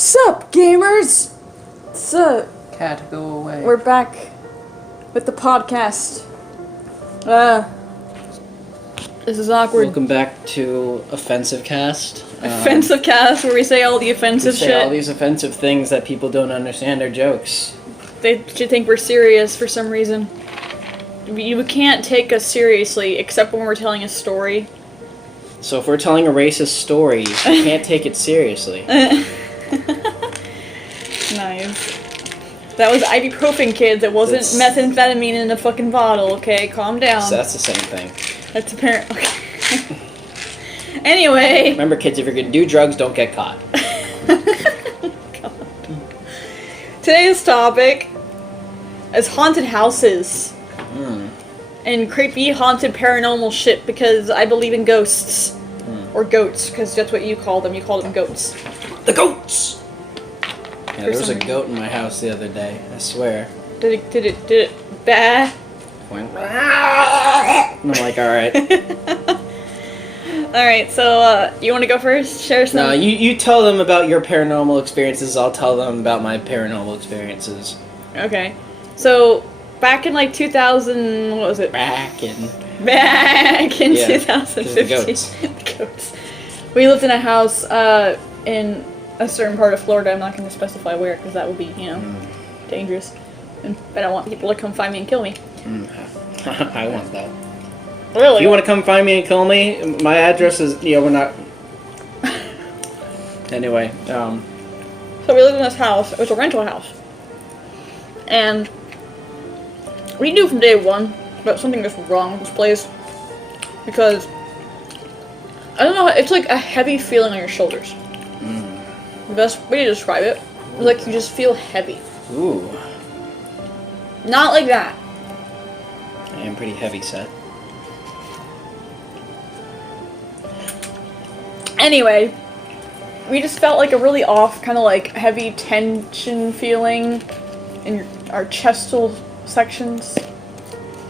Sup, gamers? Sup? Cat, go away. We're back with the podcast. This is awkward. Welcome back to Offensive Cast. Offensive cast, where we say all the offensive We say shit. all these offensive things that people don't understand are jokes. They should think we're serious for some reason. You can't take us seriously except when we're telling a story. So if we're telling a racist story, you can't take it seriously. Nice. That was ibuprofen, kids. It wasn't methamphetamine in a fucking bottle, okay? Calm down. So that's the same thing. That's apparent. Okay. Anyway. Remember, kids, if you're gonna do drugs, don't get caught. God. Today's topic is haunted houses. And creepy, haunted, paranormal shit, because I believe in ghosts. Or goats, because that's what you call them. You call them goats. The goats! Yeah, there was a reason. goat in my house the other day, I swear. Did it, bah? Went, and I'm like, alright. Alright, so, you want to go first? Share some? No, you tell them about your paranormal experiences, I'll tell them about my paranormal experiences. Okay. So, back in like 2000, what was it? Back in Yeah, 'cause 2015. the goats. The goats. We lived in a house in a certain part of Florida. I'm not going to specify where because that would be, dangerous. And I don't want people to come find me and kill me. I want that. Really? If you want to come find me and kill me, my address is, we're not... Anyway, So we lived in this house. It was a rental house. And we knew from day one that something was wrong with this place. Because, I don't know, it's like a heavy feeling on your shoulders. The best way to describe it is like you just feel heavy. ooh, Not like that. I am pretty heavy set. Anyway, we just felt like a really off, kind of like heavy tension feeling in our chestal sections.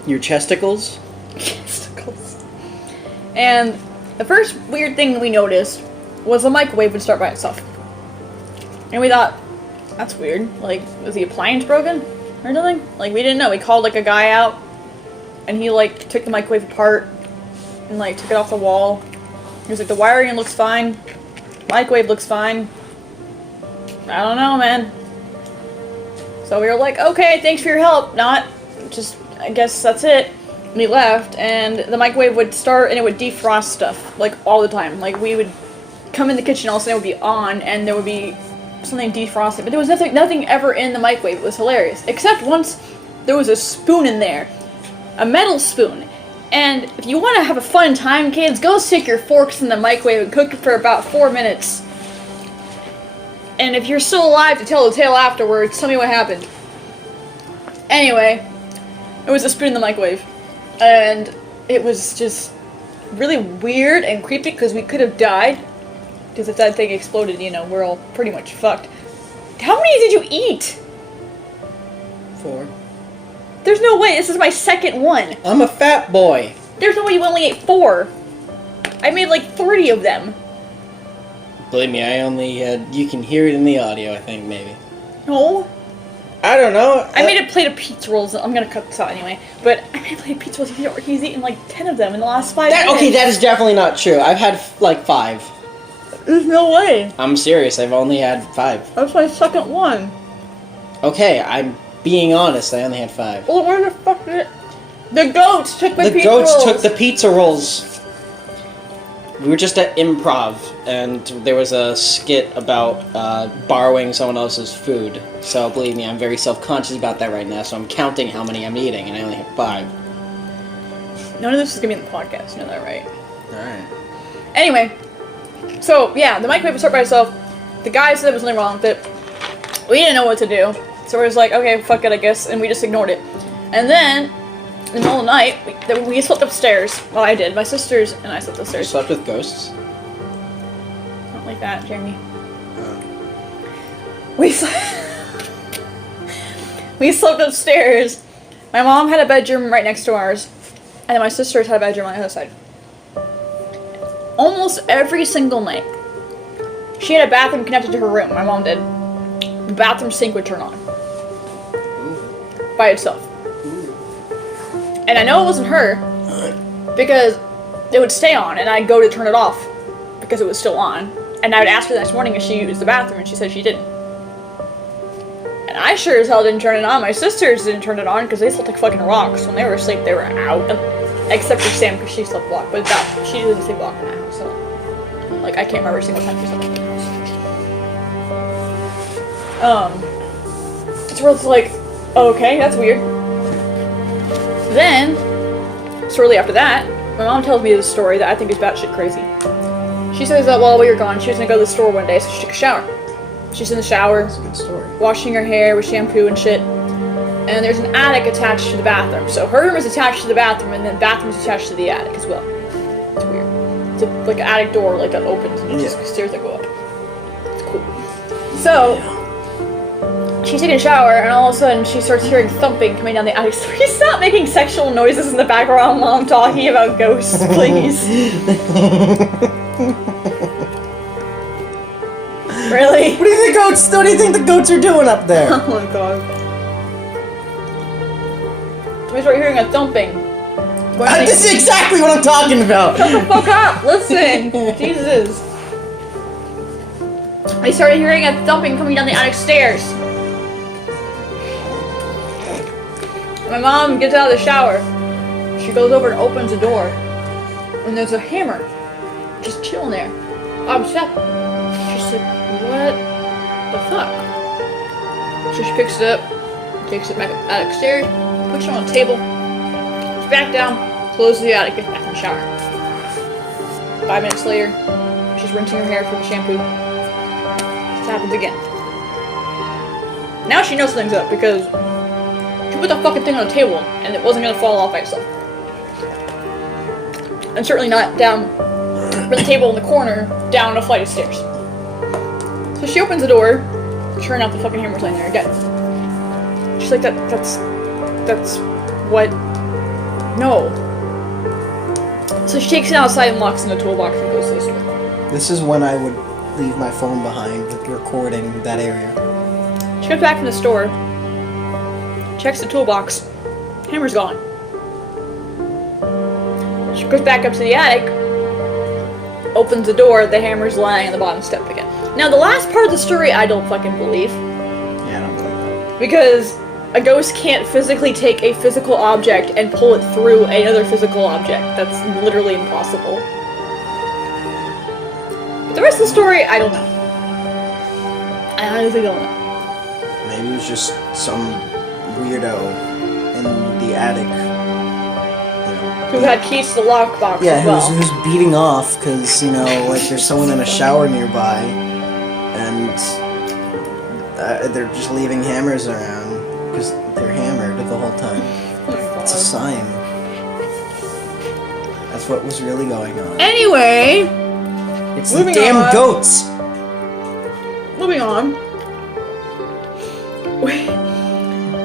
Your chesticles? Chesticles. And the first weird thing we noticed was the microwave would start by itself. And we thought, that's weird. Like, was the appliance broken or something? Like, we didn't know. We called like a guy out, and he like took the microwave apart and like took it off the wall. He was like, the wiring looks fine. Microwave looks fine. I don't know, man. So we were like, okay, thanks for your help. Not just, I guess that's it. And we left, and the microwave would start and it would defrost stuff, like, all the time. Like, we would come in the kitchen, all of a sudden it would be on, and there would be something defrosted. But there was nothing ever in the microwave. It was hilarious. Except once there was a spoon in there. A metal spoon. And if you want to have a fun time, kids, go stick your forks in the microwave and cook it for about 4 minutes. And if you're still alive to tell the tale afterwards, tell me what happened. Anyway, it was a spoon in the microwave. And it was just really weird and creepy because we could have died. Because if that thing exploded, we're all pretty much fucked. How many did you eat? 4. There's no way. This is my second one. I'm a fat boy. There's no way you only ate 4. I made like 30 of them. Believe me, I only had... You can hear it in the audio, I think, maybe. No. I don't know. I made a plate of pizza rolls. I'm gonna cut this out anyway. But I made a plate of pizza rolls. He's eaten like 10 of them in the last 5 minutes. Okay, that is definitely not true. I've had, like, 5. There's no way. I'm serious, I've only had 5. That's my second one. Okay, I'm being honest, I only had 5. Well, where the fuck did it? The goats took my The pizza rolls. goats took the pizza rolls. We were just at improv, and there was a skit about borrowing someone else's food. So believe me, I'm very self-conscious about that right now, so I'm counting how many I'm eating, and I only have 5. None of this is gonna be in the podcast, you know that, right? Alright. Anyway, so yeah, the microwave would start by itself. The guy said there was something wrong with it. We didn't know what to do, so we was like, okay, fuck it, I guess, and we just ignored it. And then, in the middle of the night, we slept upstairs. Well, I did. My sisters and I slept You upstairs. slept with ghosts? Not like that, Jeremy. We slept upstairs. My mom had a bedroom right next to ours, and then my sisters had a bedroom on the other side. Almost every single night, She had a bathroom connected to her room. My mom did. The bathroom sink would turn on by itself. And I know it wasn't her because it would stay on, and I'd go to turn it off because it was still on. And I would ask her the next morning if she used the bathroom, and she said she didn't. And I sure as hell didn't turn it on. My sisters didn't turn it on because they slept like fucking rocks. When they were asleep, they were out. Except for Sam, because she slept block. But she didn't sleep block in that house. So, like, I can't remember a single time she slept in the house. So it's like, okay, that's weird. Then, shortly after that, my mom tells me this story that I think is batshit crazy. She says that while we were gone, she was gonna go to the store one day, so she took a shower. She's in the shower, That's a good story. washing her hair with shampoo and shit. And there's an attic attached to the bathroom. So her room is attached to the bathroom, and then the bathroom is attached to the attic as well. It's weird. It's like an attic door, like that opens, and there's just stairs that go up. It's cool. So she's taking a shower, and all of a sudden she starts hearing thumping coming down the attic. Please stop making sexual noises in the background while I'm talking about ghosts, please. Really? What do you think the goats are doing up there? Oh my god. We start hearing a thumping. This is exactly what I'm talking about. Shut the fuck up! Listen! Jesus. I started hearing a thumping coming down the attic stairs. My mom gets out of the shower. She goes over and opens the door. And there's a hammer just chilling there. I'm upset. She's like, what the fuck? So she picks it up, takes it back attic stairs, puts it on the table, goes back down, closes the attic, gets back in the shower. 5 minutes later, she's rinsing her hair from the shampoo. This happens again. Now she knows something's up because she put the fucking thing on the table and it wasn't gonna fall off by itself. And certainly not down from the table in the corner, down a flight of stairs. So she opens the door, turn out the fucking hammer's laying there again. She's like, that's what? No. So she takes it outside and locks it in the toolbox and goes to the store. This is when I would leave my phone behind with recording that area. She comes back from the store, checks the toolbox, hammer's gone. She goes back up to the attic, opens the door, the hammer's lying on the bottom step again. Now the last part of the story I don't fucking believe. Yeah, I don't believe that. Because a ghost can't physically take a physical object and pull it through another physical object. That's literally impossible. But the rest of the story, I don't know. I honestly don't know. Maybe it was just some weirdo in the attic. Who had keys to the lockbox Yeah, as well. who's beating off because, you know, like there's someone in a shower nearby and they're just leaving hammers around because they're hammered the whole time. Oh my God. It's a sign. That's what was really going on. Anyway, It's the moving damn on. goats! moving on.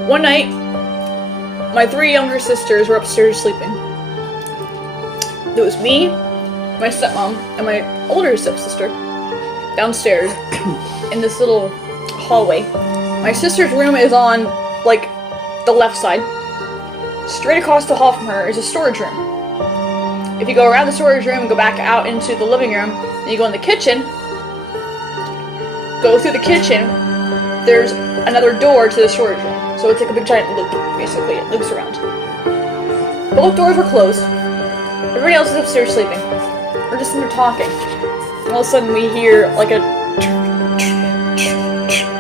One night, my 3 younger sisters were upstairs sleeping. It was me, my stepmom, and my older stepsister downstairs in this little hallway. My sister's room is on, like, the left side. Straight across the hall from her is a storage room. If you go around the storage room and go back out into the living room, and you go in the kitchen, go through the kitchen, there's another door to the storage room. So it's like a big giant loop, basically. It loops around. Both doors were closed. Everybody else is upstairs sleeping. We're just in there talking. And all of a sudden we hear like a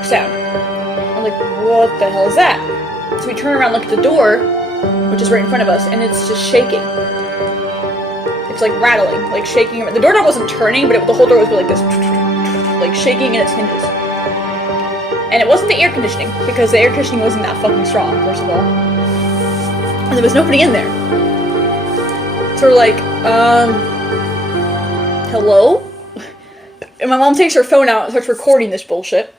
sound. I'm like, what the hell is that? So we turn around, look at the door, which is right in front of us, and it's just shaking. It's like rattling, like shaking. The door wasn't turning, but the whole door was like this, like shaking in its hinges. And it wasn't the air conditioning, because the air conditioning wasn't that fucking strong, first of all. And there was nobody in there. So we're like, hello? And my mom takes her phone out and starts recording this bullshit.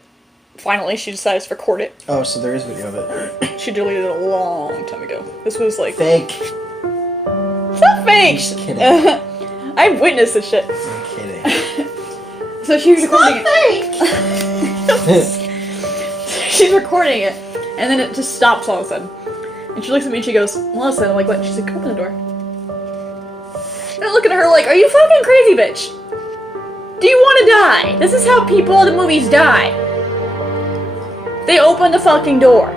Finally, she decides to record it. Oh, so there is video of it. She deleted it a long time ago. This was like... Fake. It's not fake! Just kidding. I've witnessed this shit. I'm kidding. So she was recording it. She's recording it, and then it just stops all of a sudden. And she looks at me and she goes, Melissa, I'm like, what? She's like, open the door. And I look at her like, are you fucking crazy, bitch? Do you want to die? This is how people in the movies die. They open the fucking door.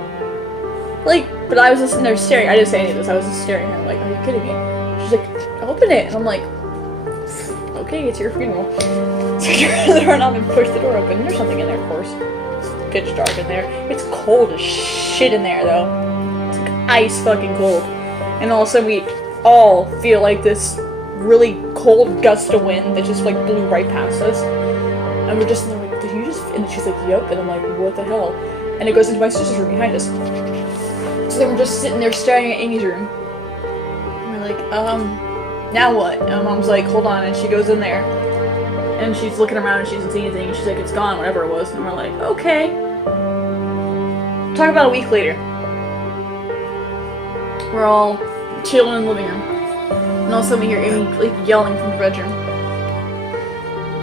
Like, but I was just sitting there staring. I didn't say any of this. I was just staring at her like, are you kidding me? She's like, open it. And I'm like, okay, it's your funeral. So I turn the doorknob and push the door open. There's something in there, of course. It's pitch dark in there. It's cold as shit in there, though. It's like ice fucking cold. And all of a sudden we all feel like this really cold gust of wind that just like blew right past us. And we're just like, did you just... And she's like, yep. And I'm like, what the hell? And it goes into my sister's room behind us. So then we're just sitting there staring at Amy's room. And we're like, now what? And Mom's like, hold on. And she goes in there. And she's looking around and she doesn't see anything. And she's like, it's gone, whatever it was. And we're like, okay. Talk about a week later. We're all chilling in the living room. And all of a sudden we hear Amy like yelling from the bedroom.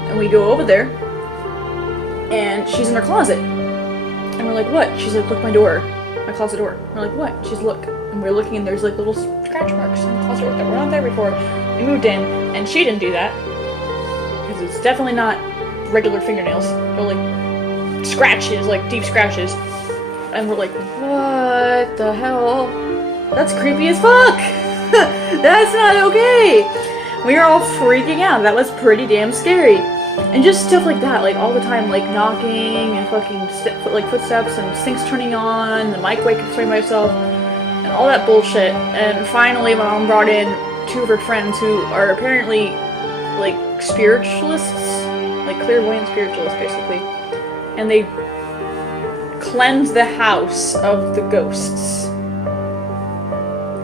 And we go over there. And she's in her closet. And we're like, what? She's like, look, my door. My closet door. We're like, what? She's look. And we're looking and there's like little scratch marks in the closet door that were not there before we moved in. And she didn't do that. Because it's definitely not regular fingernails. They're like scratches, like deep scratches. And we're like, what the hell? That's creepy as fuck! That's not okay! We were all freaking out. That was pretty damn scary. And just stuff like that, like all the time, like knocking and fucking footsteps and sinks turning on, the microwave turning by itself, and all that bullshit. And finally, my mom brought in two of her friends who are apparently like spiritualists, like clairvoyant spiritualists, basically. And they cleansed the house of the ghosts.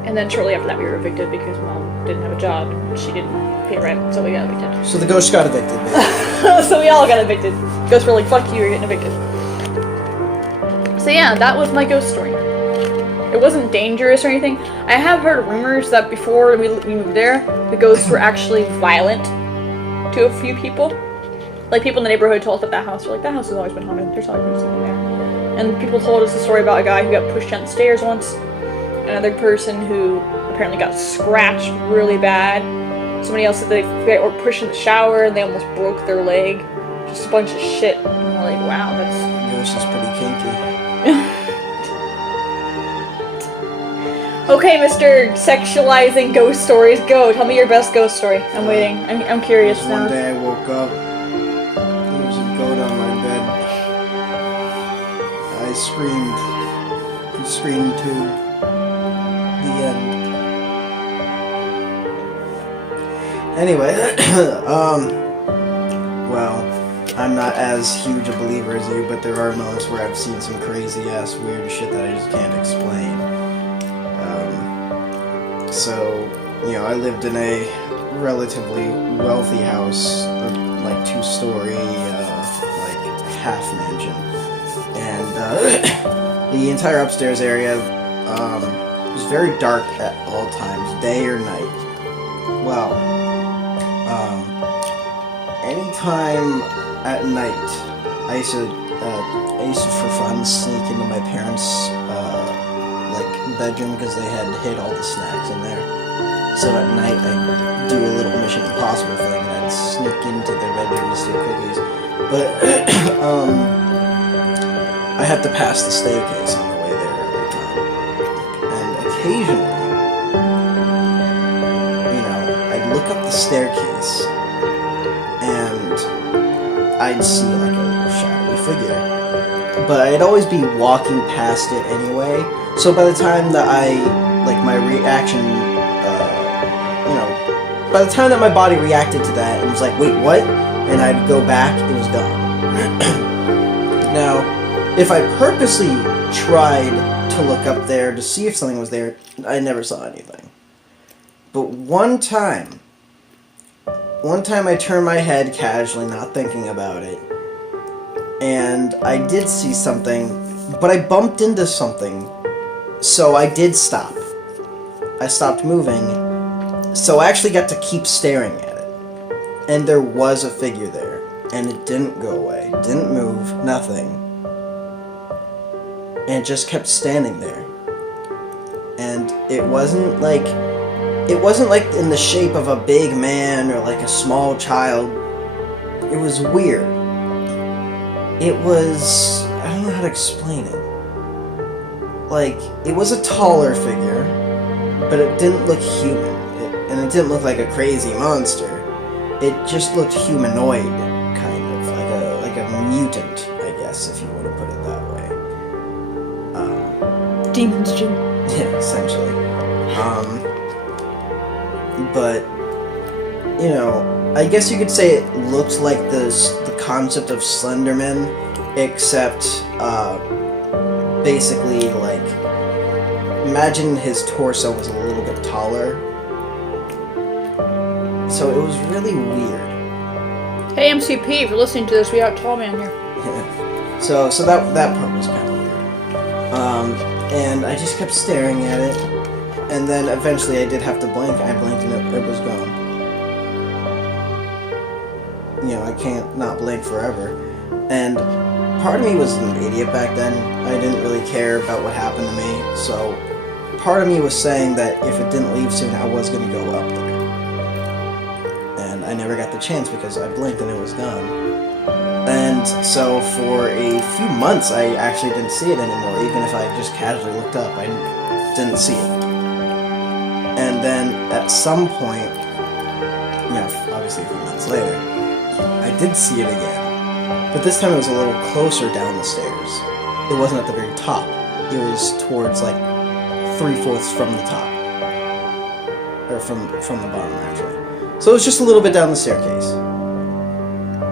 And then shortly after that, we were evicted because Mom didn't have a job and she didn't pay rent, so we got evicted. So the ghost got evicted. So we all got evicted. Ghosts were like, fuck you, you're getting evicted. So yeah, that was my ghost story. It wasn't dangerous or anything. I have heard rumors that before we moved there, the ghosts were actually violent to a few people. Like, people in the neighborhood told us that house, were like, that house has always been haunted, there's always been something there. And people told us a story about a guy who got pushed down the stairs once. Another person who apparently got scratched really bad. Somebody else said they were pushed in the shower and they almost broke their leg. Just a bunch of shit. And we're like, wow, that's... Ghost is pretty kinky. Okay, Mr. Sexualizing Ghost Stories, go. Tell me your best ghost story. I'm waiting. I'm curious now. One day I woke up. There was a goat on my bed. I screamed. He screamed too. The end. Anyway, well, I'm not as huge a believer as you, but there are moments where I've seen some crazy ass weird shit that I just can't explain. So, you know, I lived in a relatively wealthy house, like 2-story, like half mansion, and the entire upstairs area was very dark at all times, day or night. Well, anytime at night, I used to for fun sneak into my parents' bedroom because they had hid all the snacks in there. So at night I'd do a little Mission Impossible thing and I'd sneak into their bedroom to steal cookies. But I have to pass the staircase on the way there every time. And occasionally, you know, I'd look up the staircase and I'd see like a shadowy figure. But I'd always be walking past it anyway. So by the time that my reaction, by the time that my body reacted to that and was like, wait, what? And I'd go back, it was gone. Now, if I purposely tried to look up there to see if something was there, I never saw anything. But one time I turned my head casually, not thinking about it, and I did see something, but I bumped into something. So I did stop. I stopped moving, so I actually got to keep staring at it. And there was a figure there. and it didn't go away, didn't move, nothing. And it just kept standing there. And it wasn't like in the shape of a big man or like a small child. It was weird. It was, I don't know how to explain it. Like, it was a taller figure, but it didn't look human. And it didn't look like a crazy monster. It just looked humanoid, kind of, like a mutant, I guess, if you want to put it that way. Demon's Gym. Yeah, essentially. But, you know, I guess you could say it looked like the concept of Slenderman, except, basically, like, imagine his torso was a little bit taller. So it was really weird. Hey MCP, if you're listening to this, we got a tall man here. Yeah. So that part was kind of weird. And I just kept staring at it, and then eventually I did have to blink. I blinked and it was gone. You know, I can't not blink forever. And part of me was an idiot back then. I didn't really care about what happened to me, so part of me was saying that if it didn't leave soon, I was going to go up there. And I never got the chance because I blinked and it was gone. And so for a few months, I actually didn't see it anymore. Even if I just casually looked up, I didn't see it. And then at some point, you know, obviously a few months later, I did see it again. But this time it was a little closer down the stairs. It wasn't at the very top. It was towards like 3/4 from the top. Or from the bottom, actually. So it was just a little bit down the staircase.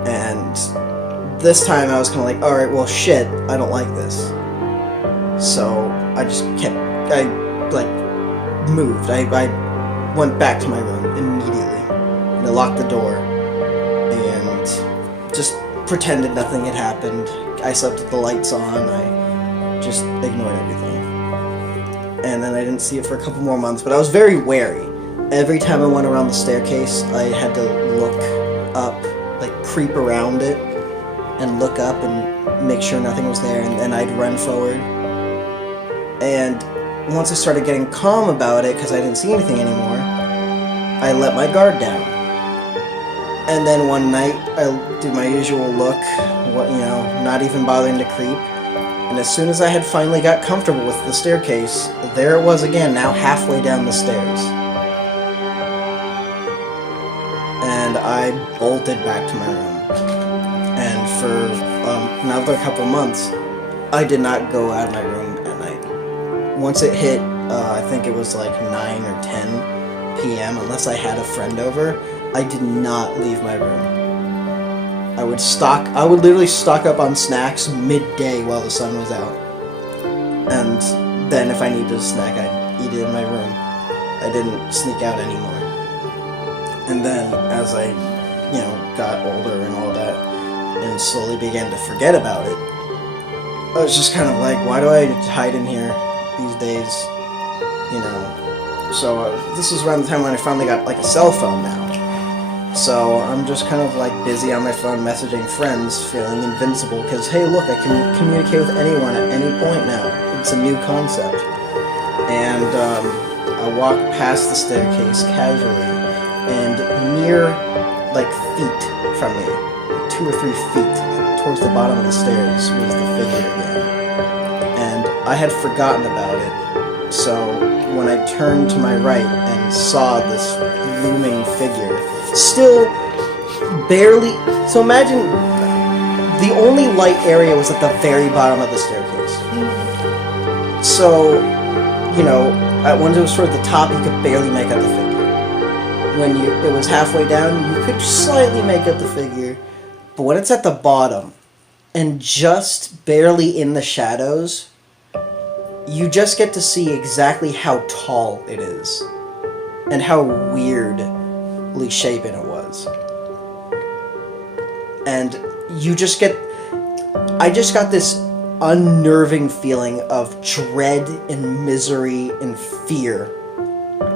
And this time I was kind of like, alright, well shit, I don't like this. So I just moved. I went back to my room immediately. And I locked the door. And just pretended nothing had happened. I slept with the lights on. I just ignored everything. And then I didn't see it for a couple more months, but I was very wary. Every time I went around the staircase, I had to look up, like creep around it, and look up and make sure nothing was there, and then I'd run forward. And once I started getting calm about it, because I didn't see anything anymore, I let my guard down. And then one night, I did my usual look, not even bothering to creep. And as soon as I had finally got comfortable with the staircase, there it was again, now halfway down the stairs. And I bolted back to my room. And for another couple months, I did not go out of my room at night. Once it hit, I think it was like 9 or 10 p.m., unless I had a friend over, I did not leave my room. I would literally stock up on snacks midday while the sun was out. And then if I needed a snack, I'd eat it in my room. I didn't sneak out anymore. And then as I, got older and all that, and slowly began to forget about it, I was just kind of like, why do I hide in here these days? So this was around the time when I finally got like a cell phone now. So I'm just kind of like busy on my phone messaging friends, feeling invincible, because hey look, I can communicate with anyone at any point now. It's a new concept. And I walked past the staircase casually, and near like feet from me, 2 or 3 feet towards the bottom of the stairs, was the figure again. And I had forgotten about it, so when I turned to my right and saw this looming figure, still barely... So imagine the only light area was at the very bottom of the staircase. So, when it was toward the top, you could barely make out the figure. When it was halfway down, you could slightly make out the figure. But when it's at the bottom, and just barely in the shadows, you just get to see exactly how tall it is. And how weirdly shapen it was. And I just got this unnerving feeling of dread and misery and fear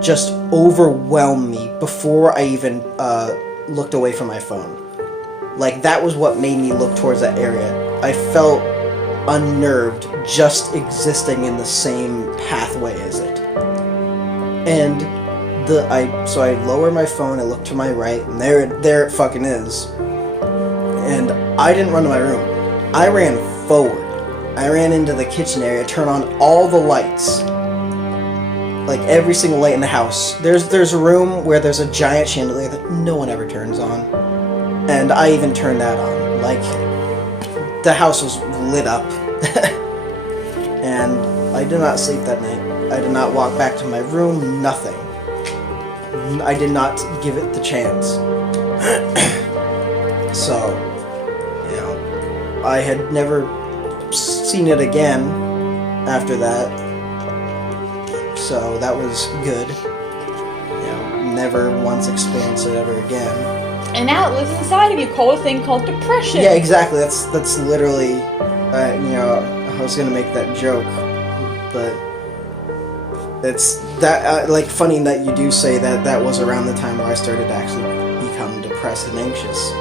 just overwhelm me before I even looked away from my phone. Like, that was what made me look towards that area. I felt unnerved just existing in the same pathway as it. And so I lower my phone, I look to my right, and there it fucking is. And I didn't run to my room. I ran forward. I ran into the kitchen area, turned on all the lights. Like, every single light in the house. There's a room where there's a giant chandelier that no one ever turns on. And I even turned that on. Like, the house was lit up. And I did not sleep that night. I did not walk back to my room, nothing. I did not give it the chance. So, you know, I had never seen it again after that. So that was good. You know, never once experienced it ever again. And now it lives inside of you, called a thing called depression. Yeah, exactly. That's literally, you know, I was gonna make that joke, but it's that like funny that you do say that was around the time where I started to actually become depressed and anxious.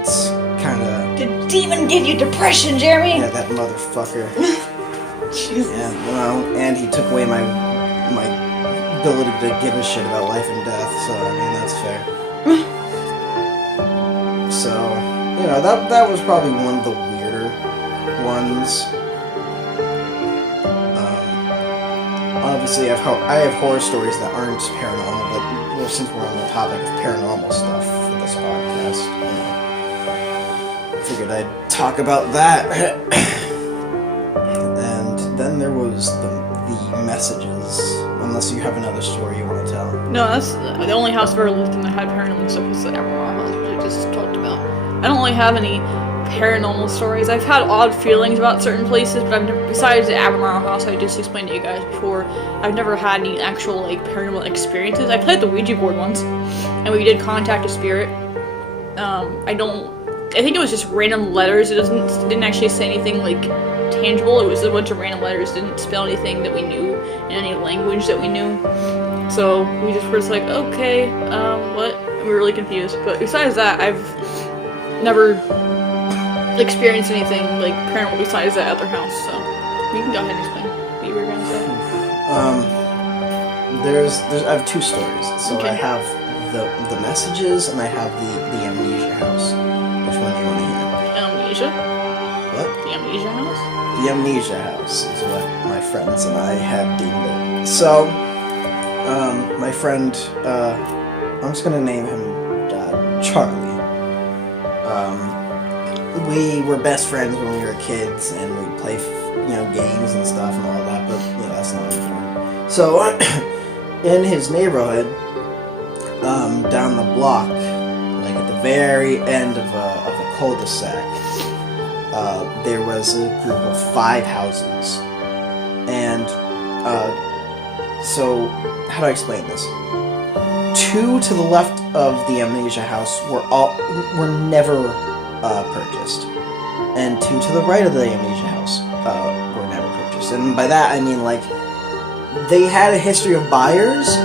It's kind of. The demon gave you depression, Jeremy. Yeah, that motherfucker. Jesus. Yeah, well, and he took away my ability to give a shit about life and death. So I mean, that's fair. So, you know, that was probably one of the weirder ones. Obviously, I have horror stories that aren't paranormal, but well, since we're on the topic of paranormal stuff for this podcast, you know, I figured I'd talk about that. And then there was the messages. Unless you have another story you want to tell. No, that's the only house I've ever lived in that had paranormal stuff was the Evermore house we just talked about. I don't really have any paranormal stories. I've had odd feelings about certain places, but I've never, besides the Albemarle house I just explained to you guys before, I've never had any actual like paranormal experiences. I played the Ouija board once, and we did contact a spirit. I think it was just random letters. It didn't actually say anything like tangible. It was a bunch of random letters. It didn't spell anything that we knew in any language that we knew. So we just were just like, okay, what? And we were really confused. But besides that, I've never experienced anything like paranormal besides that other house. So you can go ahead and explain what you were gonna say. I have two stories. So Okay. I have the messages and I have the amnesia house. Which one do you want to hear? Amnesia? What? The amnesia house? The amnesia house is what my friends and I had deemed it. So, my friend, I'm just gonna name him Charlie. We were best friends when we were kids, and we'd play, games and stuff and all that. But that's not important. So, in his neighborhood, down the block, like at the very end of a cul-de-sac, there was a group of 5 houses, and so how do I explain this? 2 to the left of the amnesia house were never purchased, and 2 to the right of the amnesia house were never purchased. And by that I mean like they had a history of buyers,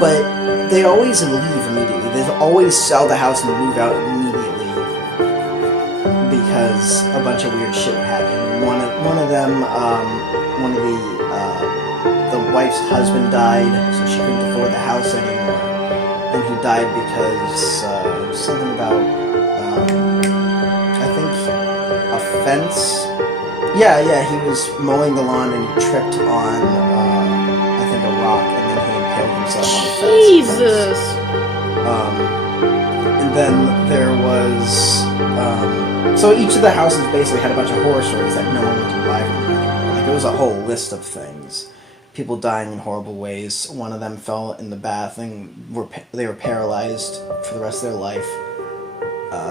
but they always leave immediately. They always sell the house and move out immediately because a bunch of weird shit would happen. One of them, the wife's husband died, so she couldn't afford the house anymore, and he died because it was something about I think a fence. Yeah, he was mowing the lawn and he tripped on I think a rock, and then he impaled himself on the fence. Jesus. And then there was so each of the houses basically had a bunch of horror stories that no one would buy from them anymore. Like, it was a whole list of things. People dying in horrible ways. One of them fell in the bath and they were paralyzed for the rest of their life.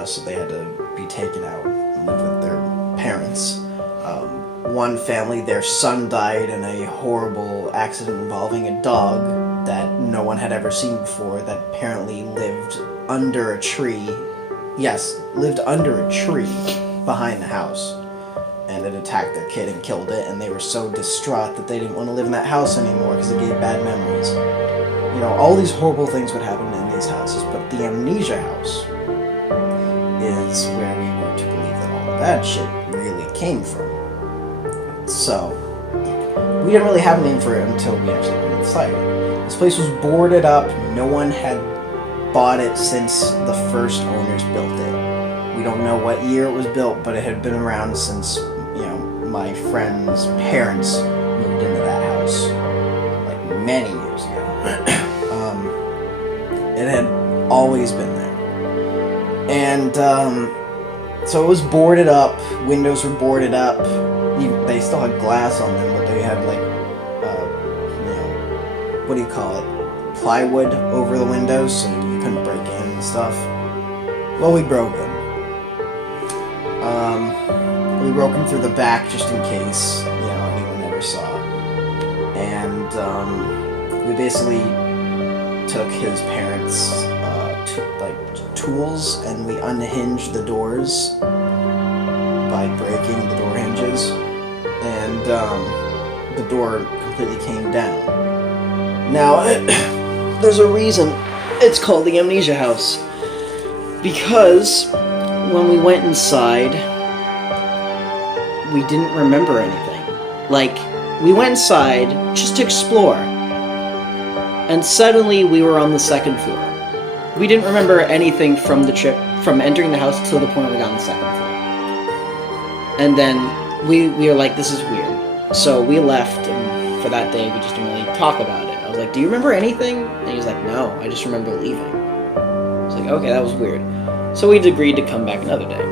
So they had to be taken out and live with their parents. One family, their son died in a horrible accident involving a dog that no one had ever seen before, that apparently lived under a tree. Yes, lived under a tree behind the house. And it attacked their kid and killed it, and they were so distraught that they didn't want to live in that house anymore because it gave bad memories. All these horrible things would happen in these houses, but the amnesia house is where we were to believe that all the bad shit really came from. So, we didn't really have a name for it until we actually went inside. This place was boarded up. No one had bought it since the first owners built it. We don't know what year it was built, but it had been around since, my friend's parents moved into that house, like many years ago. It had always been there. And, so it was boarded up, windows were boarded up, they still had glass on them, but they had what do you call it, plywood over the windows so you couldn't break in and stuff. Well, we broke in. We broke in through the back just in case, anyone ever saw. And, we basically took his parents' tools and we unhinged the doors by breaking the door hinges, and the door completely came down. Now, there's a reason it's called the Amnesia House, because when we went inside, we didn't remember anything. Like, we went inside just to explore, and suddenly we were on the second floor. We didn't remember anything from the trip, from entering the house till the point we got on the second floor. And then we were like, this is weird. So we left, and for that day we just didn't really talk about it. I was like, do you remember anything? And he was like, no, I just remember leaving. I was like, okay, that was weird. So we agreed to come back another day.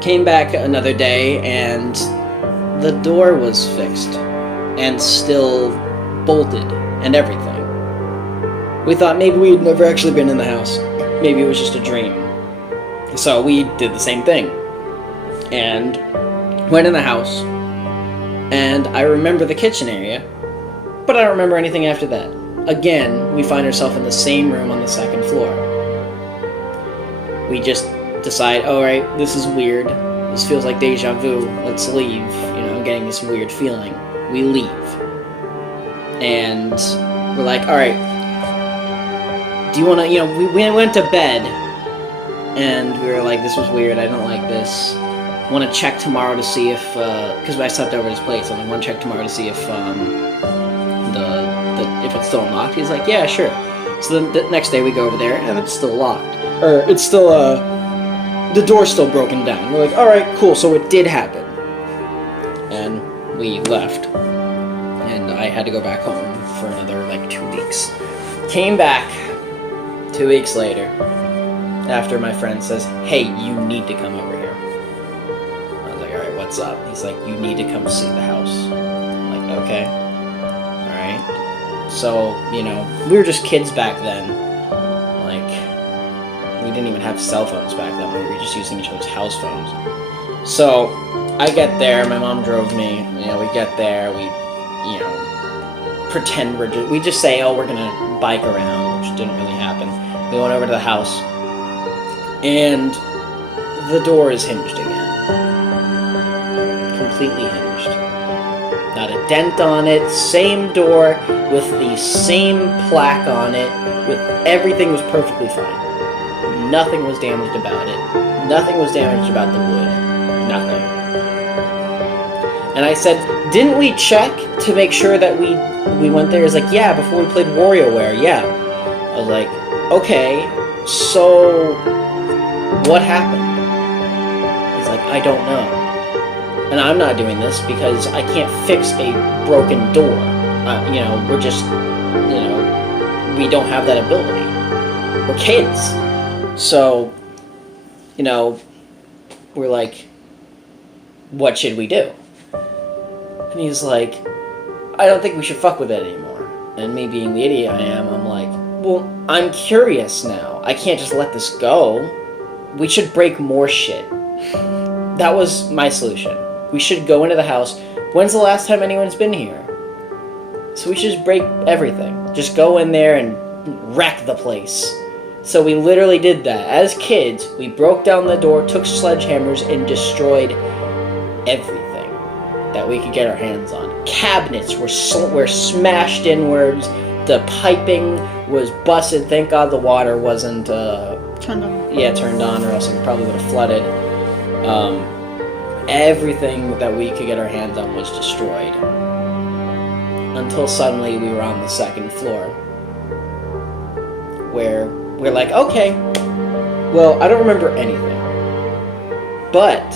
Came back another day, and the door was fixed and still bolted and everything. We thought maybe we had never actually been in the house. Maybe it was just a dream. So we did the same thing. And went in the house. And I remember the kitchen area. But I don't remember anything after that. Again, we find ourselves in the same room on the second floor. We just decide, alright, this is weird. This feels like deja vu. Let's leave. I'm getting this weird feeling. We leave. And we're like, alright, do you want to, we went to bed, and we were like, this was weird, I don't like this. Want to check tomorrow to see if, because I slept over at his place, and I want to check tomorrow to see if, if it's still unlocked. He's like, yeah, sure. So then the next day we go over there, and it's still locked. Or, it's still, the door's still broken down. We're like, alright, cool, so it did happen. And we left. And I had to go back home for another, 2 weeks. Came back 2 weeks later, after my friend says, hey, you need to come over here. I was like, alright, what's up? He's like, you need to come see the house. I'm like, okay. Alright. So, we were just kids back then. We didn't even have cell phones back then. We were just using each other's house phones. So, I get there, my mom drove me, we get there, we, pretend we just say, oh, we're gonna bike around, which didn't really happen. We went over to the house, and the door is hinged again. Completely hinged. Not a dent on it, same door, with the same plaque on it, with everything was perfectly fine. Nothing was damaged about it. Nothing was damaged about the wood. Nothing. And I said, didn't we check to make sure that we went there? He's like, yeah, before we played WarioWare, yeah. I was like, okay, so what happened? He's like, I don't know. And I'm not doing this because I can't fix a broken door. We're just, we don't have that ability. We're kids. So, we're like, what should we do? And he's like, I don't think we should fuck with it anymore. And me being the idiot I am, I'm like, well, I'm curious now. I can't just let this go. We should break more shit. That was my solution. We should go into the house. When's the last time anyone's been here? So we should just break everything. Just go in there and wreck the place. So we literally did that. As kids, we broke down the door, took sledgehammers, and destroyed everything that we could get our hands on. Cabinets were smashed inwards. The piping was busted. Thank God the water wasn't Turned on. Yeah, turned on, or else it probably would have flooded. Everything that we could get our hands on was destroyed. Until suddenly we were on the second floor. Where we're like, okay, well, I don't remember anything. But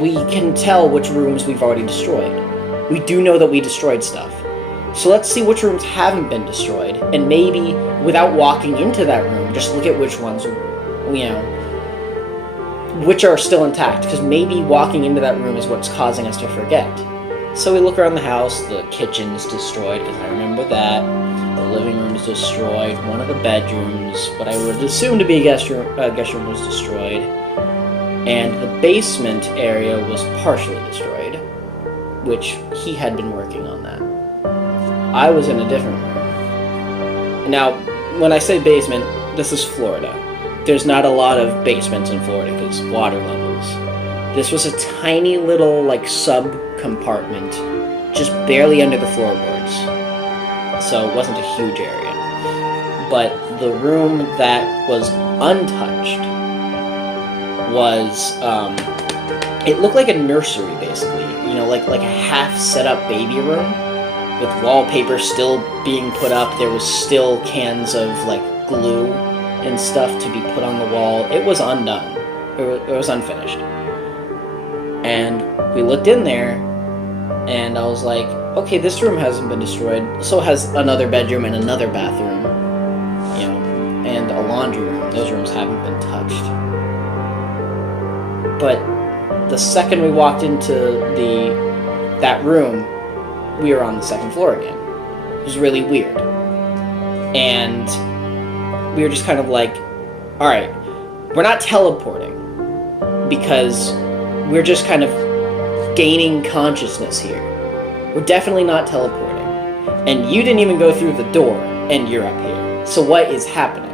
we can tell which rooms we've already destroyed. We do know that we destroyed stuff. So let's see which rooms haven't been destroyed, and maybe, without walking into that room, just look at which ones, which are still intact, because maybe walking into that room is what's causing us to forget. So we look around the house, the kitchen's destroyed, because I remember that, the living room's destroyed, one of the bedrooms, what I would assume to be a guest room was destroyed, and the basement area was partially destroyed, which he had been working on that. I was in a different room. Now, when I say basement, this is Florida. There's not a lot of basements in Florida because water levels. This was a tiny little, sub-compartment, just barely under the floorboards. So it wasn't a huge area. But the room that was untouched was, it looked like a nursery, basically. Like a half-set-up baby room. With wallpaper still being put up, there was still cans of glue and stuff to be put on the wall. It was undone. It was unfinished. And we looked in there, and I was like, okay, this room hasn't been destroyed. So it has another bedroom and another bathroom, and a laundry room. Those rooms haven't been touched. But the second we walked into that room, we were on the second floor again. It was really weird. And we were just kind of like, alright, we're not teleporting, because we're just kind of gaining consciousness here. We're definitely not teleporting. And you didn't even go through the door, and you're up here. So what is happening?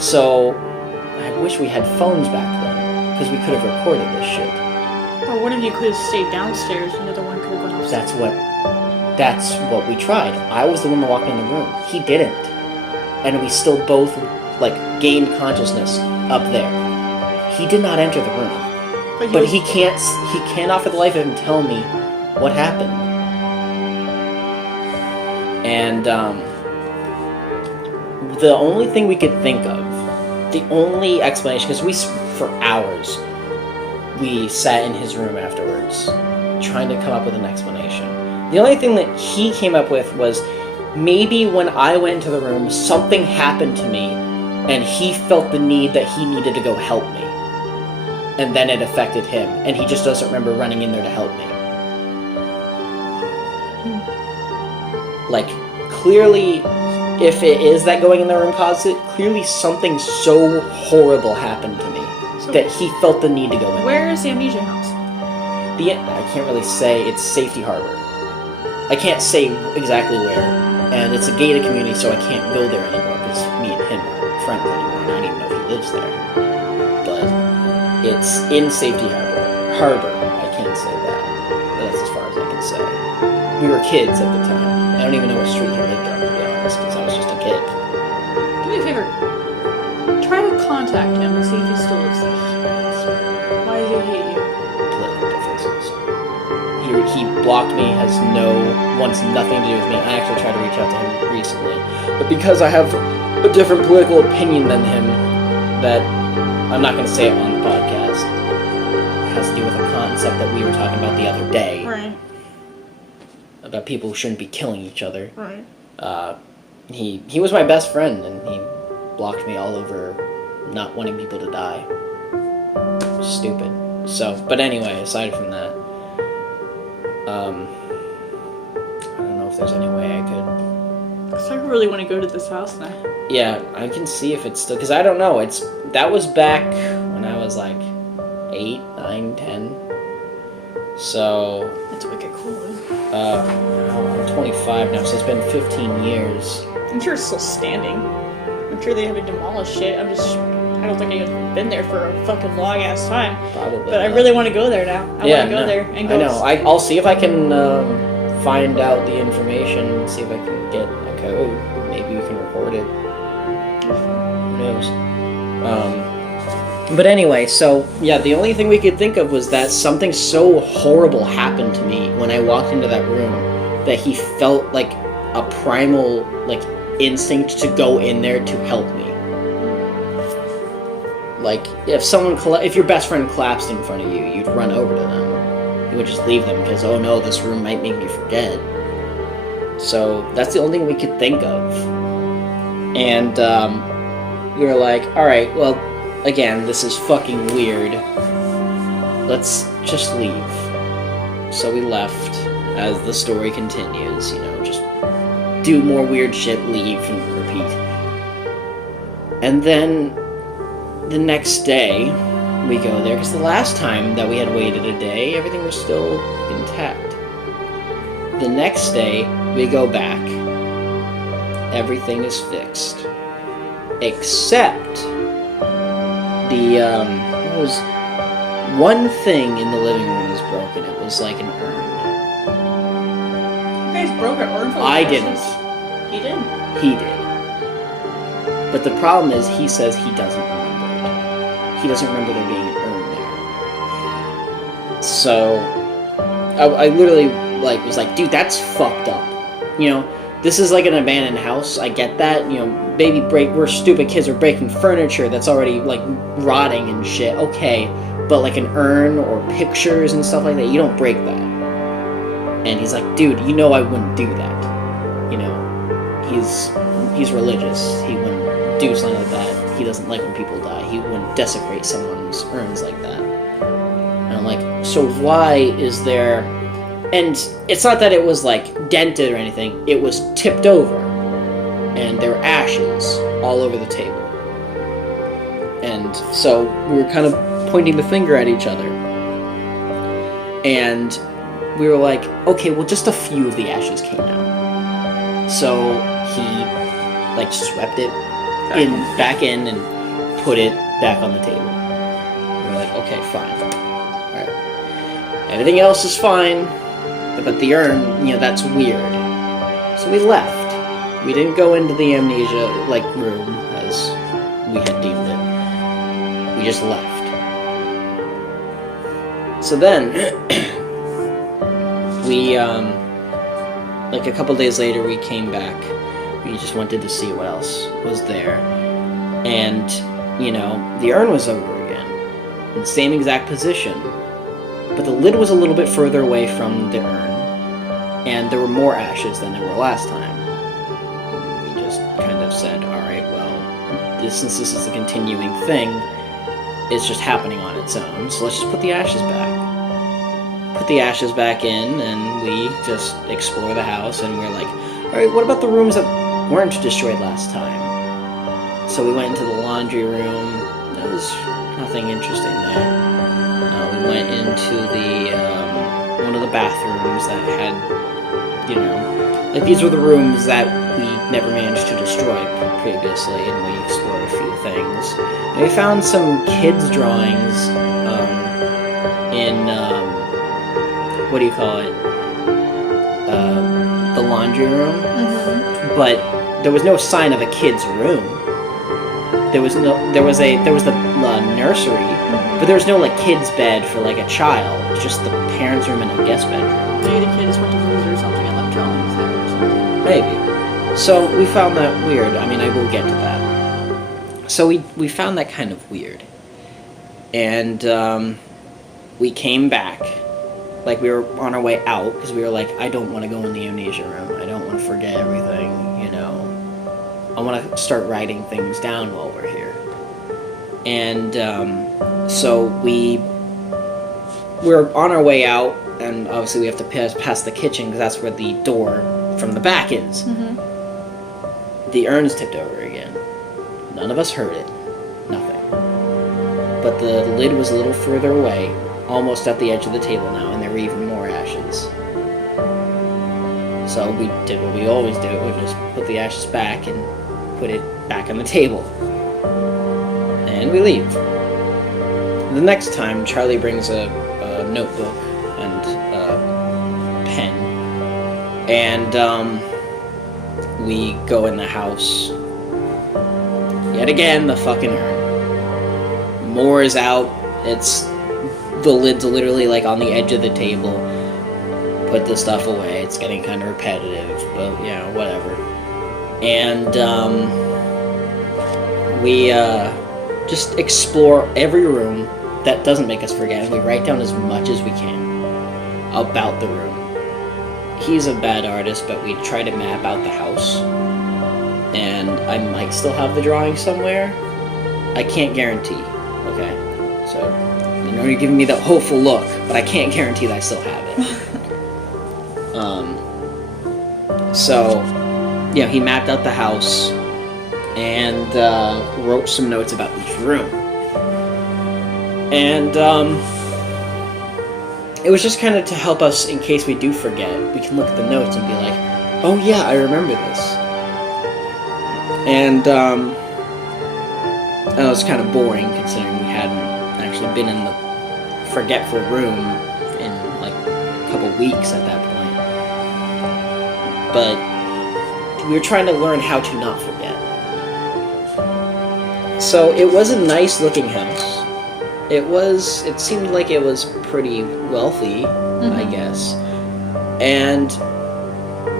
So, I wish we had phones back then, because we could have recorded this shit. Or one of you could have stayed downstairs and the other one could have gone upstairs. That's what we tried. I was the one that walked in the room. He didn't. And we still both, gained consciousness up there. He did not enter the room. But he cannot for the life of him tell me what happened. And, the only thing we could think of, the only explanation, because for hours, we sat in his room afterwards, trying to come up with an explanation. The only thing that he came up with was, maybe when I went into the room, something happened to me, and he felt the need that he needed to go help me. And then it affected him, and he just doesn't remember running in there to help me. Clearly, if it is that going in the room caused it, clearly something so horrible happened to me that he felt the need to go in. Where is the amnesia house? I can't really say. It's Safety Harbor. I can't say exactly where, and it's a gated community, so I can't go there anymore because me and him aren't friends anymore, and I don't even know if he lives there. But it's in Safety Harbor. I can't say that, but that's as far as I can say. We were kids at the time. I don't even know what street he lived on, to be honest, because I was just a kid. Do me a favor. Try to contact him and see if he still lives there. Why does he hate you? Political differences. He blocked me, wants nothing to do with me. I actually tried to reach out to him recently. But because I have a different political opinion than him, that I'm not going to say it on the podcast, it has to do with a concept that we were talking about the other day. Right. About people who shouldn't be killing each other. Right. He was my best friend, and he blocked me all over not wanting people to die. Stupid. So, but anyway, aside from that, I don't know if there's any way I could... Because I really want to go to this house now. Yeah, I can see if it's still... Because I don't know, that was back when I was 8, 9, 10. So... It's wicked cool. I'm 25 now, so it's been 15 years. I'm sure it's still standing. I'm sure they haven't demolished it. I don't think I've been there for a fucking long ass time. Probably. But I really want to go there now. I want to go there and go. I know. I'll see if I can find out the information, see if I can get a code. Maybe we can record it. Who knows? But anyway, so yeah, the only thing we could think of was that something so horrible happened to me when I walked into that room that he felt like a primal like instinct to go in there to help me. Like if your best friend collapsed in front of you, you'd run over to them. You would just leave them because oh no, this room might make me forget. So that's the only thing we could think of. And we were like, all right, well. Again, this is fucking weird. Let's just leave. So we left as the story continues, you know, just do more weird shit, leave, and repeat. And then the next day, we go there, because the last time that we had waited a day, everything was still intact. The next day, we go back. Everything is fixed. Except... what was one thing in the living room was broken. It was like an urn. You guys broke an urn full of I ashes? didn't. He did? He did. But the problem is, he says he doesn't remember it. He doesn't remember there being an urn there. So, I literally, like, was like, dude, that's fucked up. You know, this is like an abandoned house. I get that. You know, we're stupid kids are breaking furniture that's already like rotting and shit. Okay, but like an urn or pictures and stuff like that, you don't break that. And he's like, dude, you know I wouldn't do that. You know, he's religious. He wouldn't do something like that. He doesn't like when people die. He wouldn't desecrate someone's urns like that. And I'm like, so why is there? And it's not that it was like dented or anything. It was tipped over. And there were ashes all over the table. And so we were kind of pointing the finger at each other. And we were like, okay, well, just a few of the ashes came out. So he, like, swept it back in and put it back on the table. We were like, okay, fine. Alright. Everything else is fine. But the urn, you know, that's weird. So we left. We didn't go into the amnesia, like, room, as we had deemed it. We just left. So then, we, like, a couple days later, we came back. We just wanted to see what else was there. And, you know, the urn was over again. In the same exact position. But the lid was a little bit further away from the urn. And there were more ashes than there were last time. Kind of said, alright, well, since this is a continuing thing, it's just happening on its own, so let's just put the ashes back. Put the ashes back in, and we just explore the house, and we're like, alright, what about the rooms that weren't destroyed last time? So we went into the laundry room. There was nothing interesting there. We went into the, one of the bathrooms that had, you know, like these were the rooms that we never managed to destroy previously, and we explored a few things. And we found some kids' drawings in, what do you call it? The laundry room. Mm-hmm. But there was no sign of a kid's room. There was the nursery, but there was no like kid's bed for like a child. Just the parents' room and a guest bedroom. Maybe the kids went to visit or something and left drawings there or something. Maybe. So we found that weird. I mean, I will get to that. So we found that kind of weird. And we came back. Like, we were on our way out, because we were like, I don't want to go in the amnesia room. I don't want to forget everything, you know. I want to start writing things down while we're here. And so we were on our way out, and obviously we have to pass the kitchen, because that's where the door from the back is. Mm-hmm. The urn's tipped over again. None of us heard it. Nothing. But the lid was a little further away, almost at the edge of the table now, and there were even more ashes. So we did what we always do. We just put the ashes back and put it back on the table. And we leave. The next time, Charlie brings a notebook and a pen. And we go in the house. yet again, the fucking urn. More is out. The lid's literally like on the edge of the table. Put the stuff away. It's getting kind of repetitive, but whatever. And we just explore every room that doesn't make us forget, and we write down as much as we can about the room. He's a bad artist, but we try to map out the house. And I might still have the drawing somewhere. I can't guarantee, okay? So, I know you're giving me that hopeful look, but I can't guarantee that I still have it. So, he mapped out the house and wrote some notes about each room. And it was just kind of to help us in case we do forget. We can look at the notes and be like, oh yeah, I remember this. And it was kind of boring considering we hadn't actually been in the forgetful room in like a couple weeks at that point. But we were trying to learn how to not forget. So it was a nice looking house. It seemed like it was pretty wealthy, I guess. And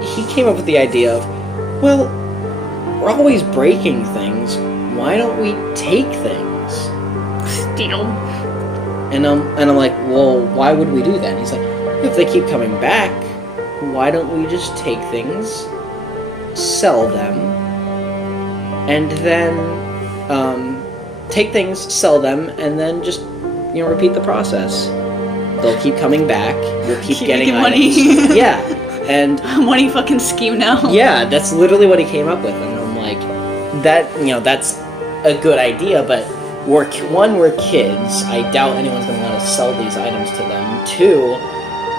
he came up with the idea of, well, we're always breaking things. Why don't we take things? Steal. And I'm like, well, why would we do that? And he's like, if they keep coming back, why don't we just take things, sell them, and then take things, sell them, and then just repeat the process. They'll keep coming back. We'll keep getting money. Yeah, and money fucking scheme now. Yeah, that's literally what he came up with, and I'm like, that's a good idea, but we're kids. I doubt anyone's gonna let us sell these items to them. 2,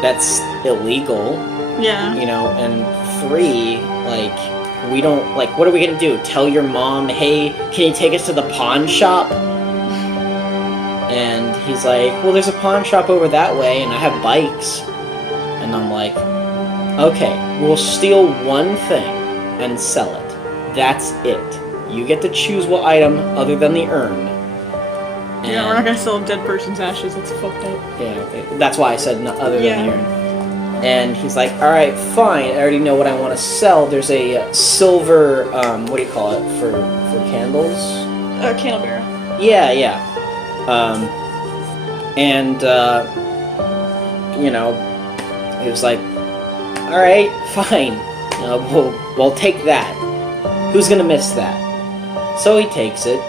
that's illegal. Yeah. And 3, like, we don't, like, what are we gonna do? Tell your mom, hey, can you take us to the pawn shop? And he's like, well, there's a pawn shop over that way, and I have bikes. And I'm like, okay, we'll steal one thing and sell it. That's it. You get to choose what item other than the urn. Yeah, we're not gonna sell a dead person's ashes. That's fucked up. Yeah, okay. That's why I said other than the urn. And he's like, alright, fine, I already know what I want to sell. There's a silver, what do you call it, for candles? Candle bearer. Yeah. He was like, alright, fine, we'll take that. Who's gonna miss that? So he takes it,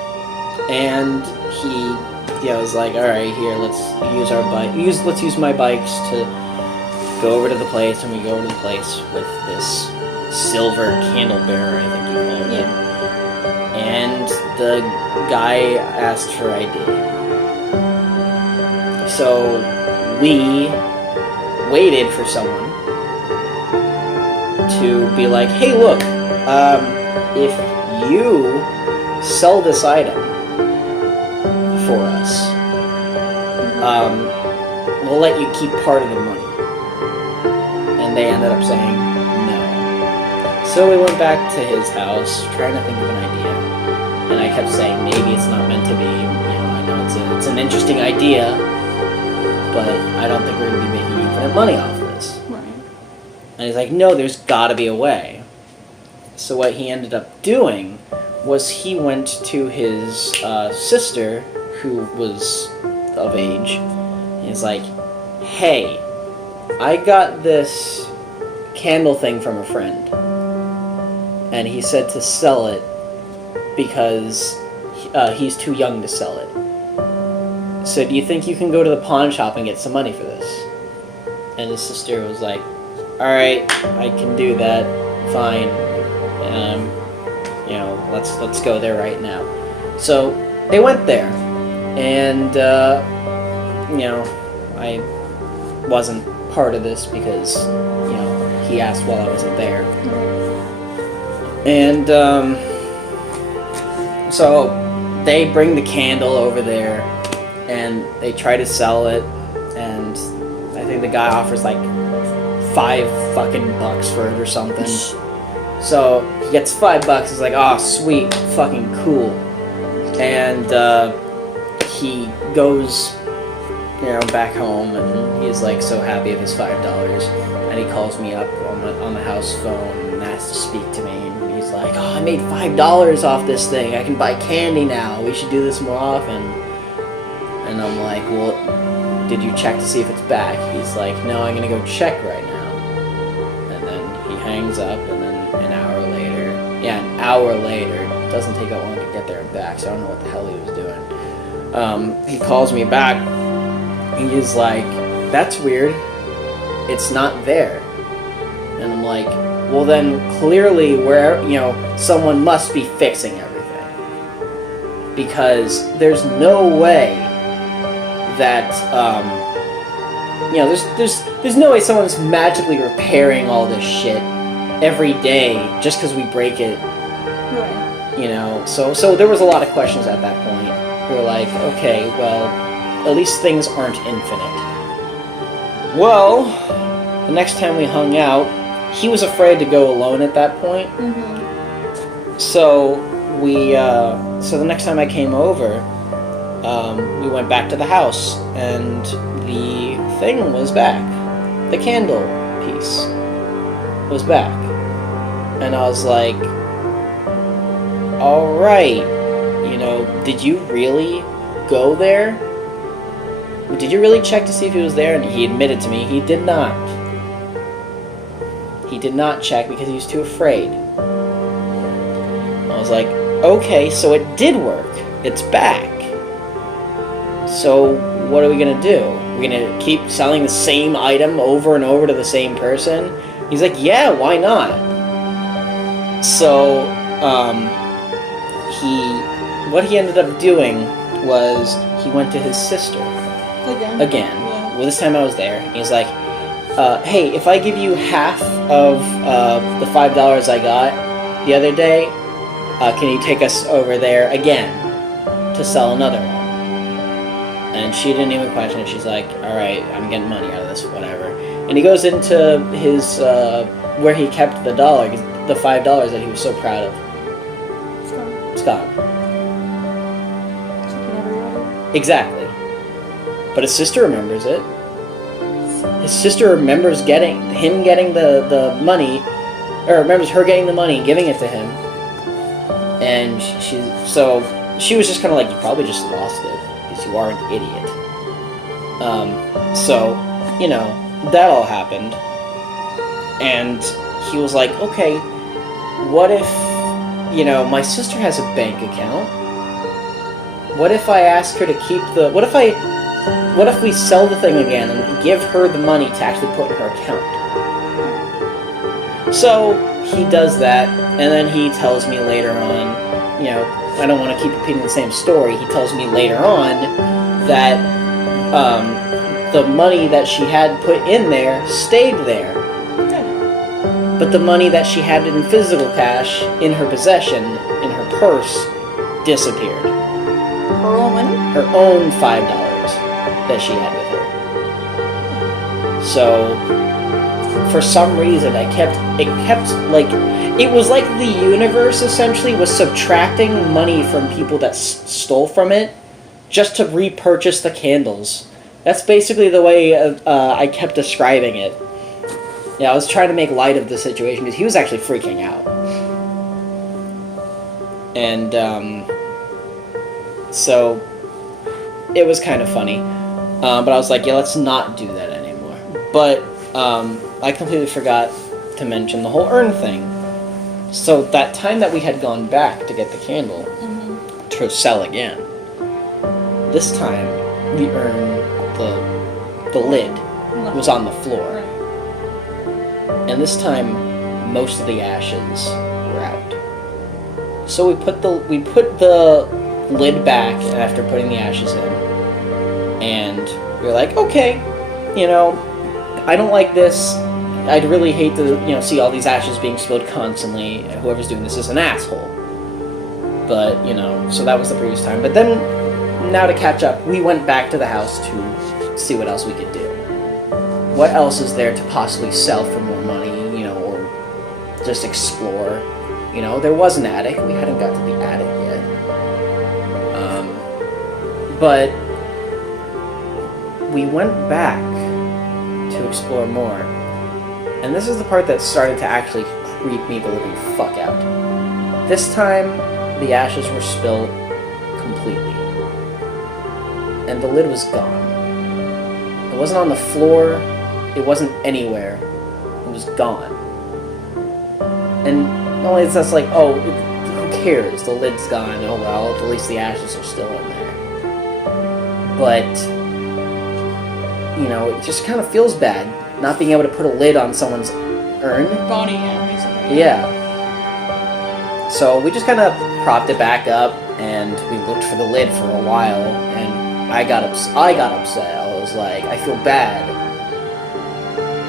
and he, was like, alright, here, let's use our bike, let's use my bikes to go over to the place, and we go over to the place with this silver candle bearer, I think you called it. And the guy asked for ID. So we waited for someone to be like, hey, look, if you sell this item for us, we'll let you keep part of the money. And they ended up saying no. So we went back to his house, trying to think of an idea. And I kept saying, maybe it's not meant to be, I know it's an interesting idea, but I don't think we're going to be making infinite money off of this. Right. And he's like, no, there's gotta be a way. So what he ended up doing was he went to his sister, who was of age, and he's like, hey, I got this candle thing from a friend, and he said to sell it because he's too young to sell it. So do you think you can go to the pawn shop and get some money for this? And his sister was like, alright, I can do that, fine, let's go there right now. So they went there, and I wasn't part of this because, he asked while I wasn't there. And, so they bring the candle over there, and they try to sell it, and I think the guy offers like $5 fucking for it or something. So he gets $5, he's like, oh, sweet, fucking cool. And he goes, back home, and he's like so happy of his $5. And he calls me up on the house phone and asks to speak to me. And he's like, "Oh, I made $5 off this thing. I can buy candy now. We should do this more often." And I'm like, "Well, did you check to see if it's back?" He's like, "No, I'm gonna go check right now." And then he hangs up, and then an hour later, it doesn't take that long to get there and back, so I don't know what the hell he was doing. He calls me back. He's like, "That's weird. It's not there." And I'm like, "Well, then clearly someone must be fixing everything, because there's no way that there's no way someone's magically repairing all this shit every day just because we break it." Right. So there was a lot of questions at that point. We were like, okay, well, at least things aren't infinite. Well, the next time we hung out, he was afraid to go alone at that point. Mm-hmm. So the next time I came over, we went back to the house, and the thing was back. The candle piece was back. And I was like, all right, did you really go there? Did you really check to see if he was there? And he admitted to me he did not. He did not check because he was too afraid. I was like, okay, so it did work. It's back. So what are we going to do? We're going to keep selling the same item over and over to the same person? He's like, yeah, why not? So, what he ended up doing was he went to his sister. Again. Yeah. Well, this time I was there. He's like, hey, if I give you half of the $5 I got the other day, can you take us over there again to sell another one? And she didn't even question it. She's like, all right, I'm getting money out of this, whatever. And he goes into his, where he kept the $5 that he was so proud of. It's gone. Exactly. But his sister remembers it. His sister remembers getting the money, or remembers her getting the money and giving it to him. And she was just kind of like, you probably just lost it because you are an idiot. That all happened. And he was like, okay, what if, my sister has a bank account? What if I ask her to keep what if we sell the thing again and give her the money to actually put in her account? So he does that, and then he tells me later on, I don't want to keep repeating the same story, he tells me later on that the money that she had put in there stayed there. But the money that she had in physical cash in her possession, in her purse, disappeared. Her own money? Her own $5 that she had with her. So, for some reason, it was like the universe essentially was subtracting money from people that stole from it just to repurchase the candles. That's basically the way I kept describing it. Yeah, I was trying to make light of the situation because he was actually freaking out. And, so it was kind of funny. But I was like, yeah, let's not do that anymore. But I completely forgot to mention the whole urn thing. So that time that we had gone back to get the candle to sell again, this time the urn, the lid was on the floor. And this time, most of the ashes were out. So we put the lid back after putting the ashes in, and we were like, okay, I don't like this. I'd really hate to see all these ashes being spilled constantly. Whoever's doing this is an asshole. But so that was the previous time. But then, now to catch up, we went back to the house to see what else we could do. What else is there to possibly sell for more money, or just explore. There was an attic. We hadn't got to the attic yet. But we went back to explore more. And this is the part that started to actually creep me the living fuck out. This time, the ashes were spilled completely. And the lid was gone. It wasn't on the floor, it wasn't anywhere. It was gone. And not only is that like, oh, who cares? The lid's gone. Oh well, at least the ashes are still in there. But, you know, it just kind of feels bad not being able to put a lid on someone's urn. Body, yeah, basically. Yeah. So we just kind of propped it back up, and we looked for the lid for a while, and I got upset. I was like, I feel bad,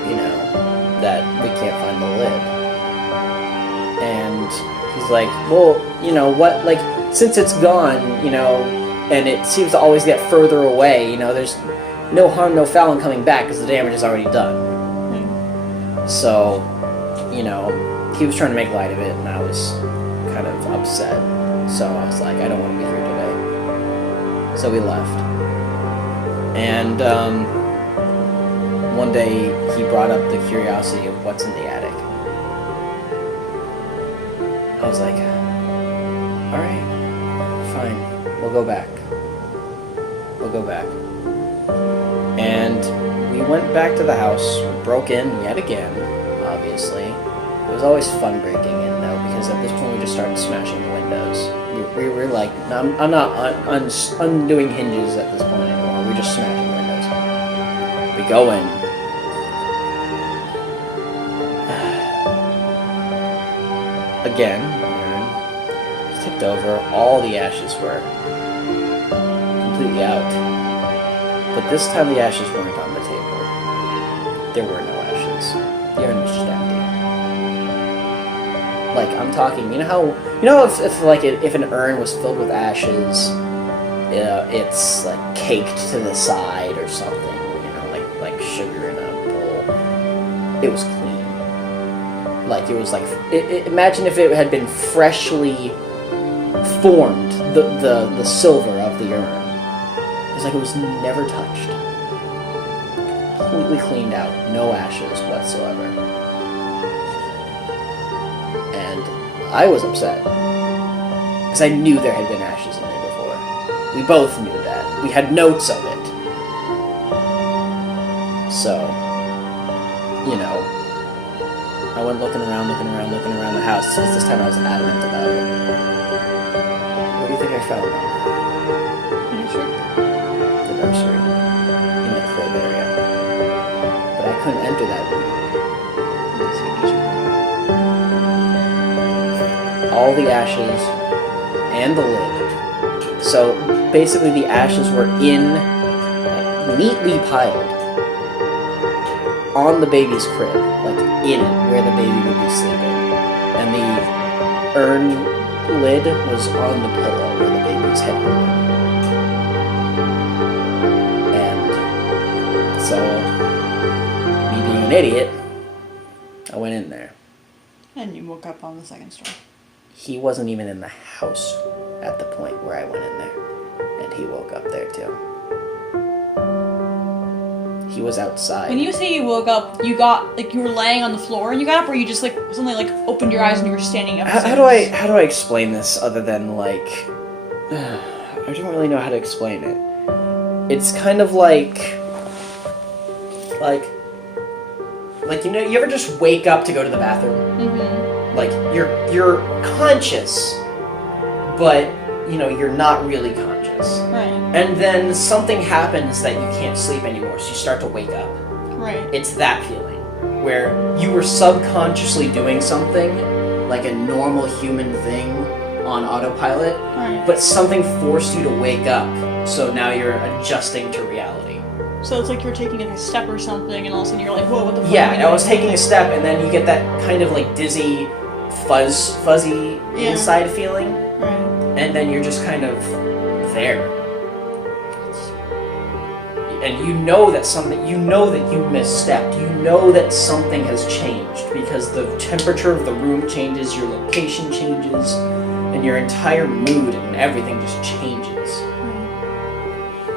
you know, that we can't find the lid. And he's like, well, you know, what, like, since it's gone, you know, and it seems to always get further away, you know, there's no harm, no foul in coming back because the damage is already done. So, you know, he was trying to make light of it, and I was kind of upset. So I was like, I don't want to be here today. So we left. And one day he brought up the curiosity of what's in the attic. I was like, alright, fine, we'll go back. We'll go back. And we went back to the house, we broke in yet again, obviously. It was always fun breaking in though, because at this point we just started smashing the windows. We were like, I'm not undoing hinges at this point anymore, we're just smashing windows. We go in. Again, we tipped over, all the ashes were completely out. But this time the ashes weren't on the table. There were no ashes. The urn was just empty. Like, I'm talking, you know if an urn was filled with ashes, it's like caked to the side or something, you know, like sugar in a bowl. It was clean. Like, it was like, imagine if it had been freshly formed, the silver of the urn. It was like it was never touched. Completely cleaned out. No ashes whatsoever. And I was upset. Because I knew there had been ashes in there before. We both knew that. We had notes of it. So, you know, I went looking around the house. Since this time I was adamant about it. What do you think I found then? The nursery. In the crib area. But I couldn't enter that room. All the ashes and the lid. So basically the ashes were neatly piled on the baby's crib, like in it, where the baby would be sleeping. And the urn lid was on the pillow where the baby's head would be. And so, me being an idiot, I went in there. And you woke up on the second story. He wasn't even in the house at the point where I went in there. And he woke up there too. He was outside. When you say you woke up, you got, like, you were laying on the floor and you got up, or you just, like, suddenly, like, opened your eyes and you were standing up? How do I explain this other than, like, I don't really know how to explain it. It's kind of like, you know, you ever just wake up to go to the bathroom? Mm-hmm. Like, you're conscious, but, you know, you're not really conscious. Right. And then something happens that you can't sleep anymore, so you start to wake up. Right. It's that feeling, where you were subconsciously doing something, like a normal human thing on autopilot, Right. but something forced you to wake up, so now you're adjusting to reality. So it's like you're taking, like, a step or something, and all of a sudden you're like, whoa, what the fuck? Yeah, am and I was doing? taking a step, and then you get that kind of, like, dizzy, fuzzy Yeah. inside feeling, Right. and then you're just kind of there. And you know that you misstepped, you know that something has changed, because the temperature of the room changes, your location changes, and your entire mood and everything just changes.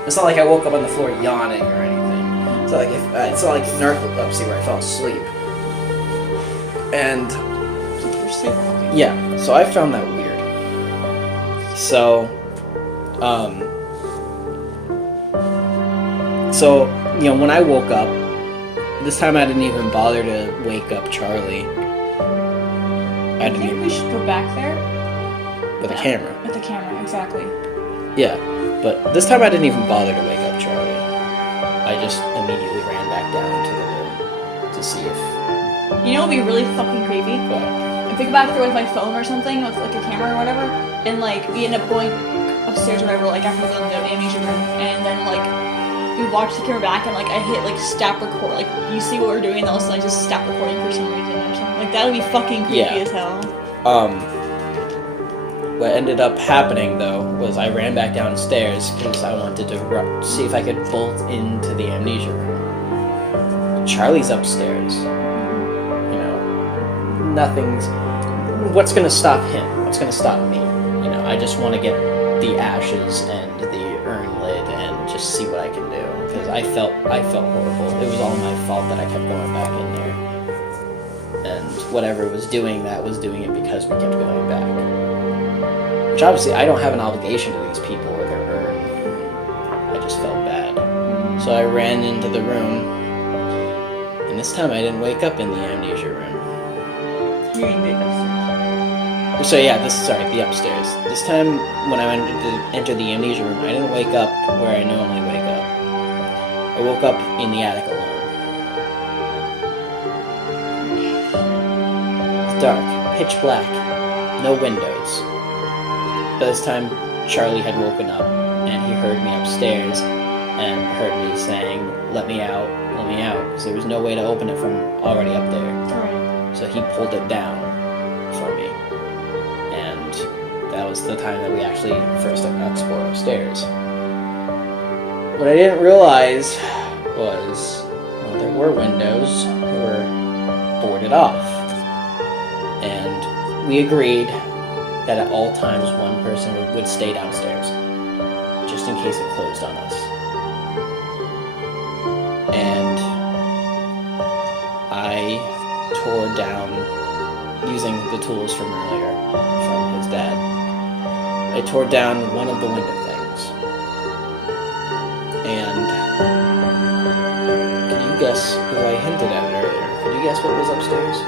It's not like I woke up on the floor yawning or anything. It's not like it's not like narcolepsy where I fell asleep. And yeah, so I found that weird. So, when I woke up, this time I didn't even bother to wake up Charlie. I think we should go back there. With a camera. With the camera, exactly. Yeah, but this time I didn't even bother to wake up Charlie. I just immediately ran back down to the room to see if... You know what would be really fucking creepy? What? If we go back there with my phone or something, with like a camera or whatever, and like we end up going upstairs or whatever, like after the animation room, and then like we watch the camera back and like I hit like stop record, like you see what we're doing, and all of a sudden I just stop recording for some reason or something. Like that would be fucking creepy as hell. What ended up happening though was I ran back downstairs because I wanted to see if I could bolt into the amnesia room. Charlie's upstairs. You know, nothing's... What's gonna stop him? What's gonna stop me? You know, I just want to get the ashes and the urn lid and just see what I can do. Because I felt horrible. It was all my fault that I kept going back in there. And whatever was doing that was doing it because we kept going back. Which obviously I don't have an obligation to these people or their urn. I just felt bad. So I ran into the room. And this time I didn't wake up in the amnesia room. You mean the upstairs? So yeah, the upstairs. This time when I went to enter the amnesia room, I didn't wake up where I normally wake up. I woke up in the attic alone. It's dark, pitch black, no windows. By this time, Charlie had woken up, and he heard me upstairs, and heard me saying, let me out, because there was no way to open it from already up there. Right. So he pulled it down for me. And that was the time that we actually first explored upstairs. What I didn't realize was, well, there were windows that were boarded off. And we agreed that at all times one person would stay downstairs, just in case it closed on us. And I tore down, using the tools from earlier, from his dad, I tore down one of the window things. And can you guess, because I hinted at it earlier, can you guess what was upstairs?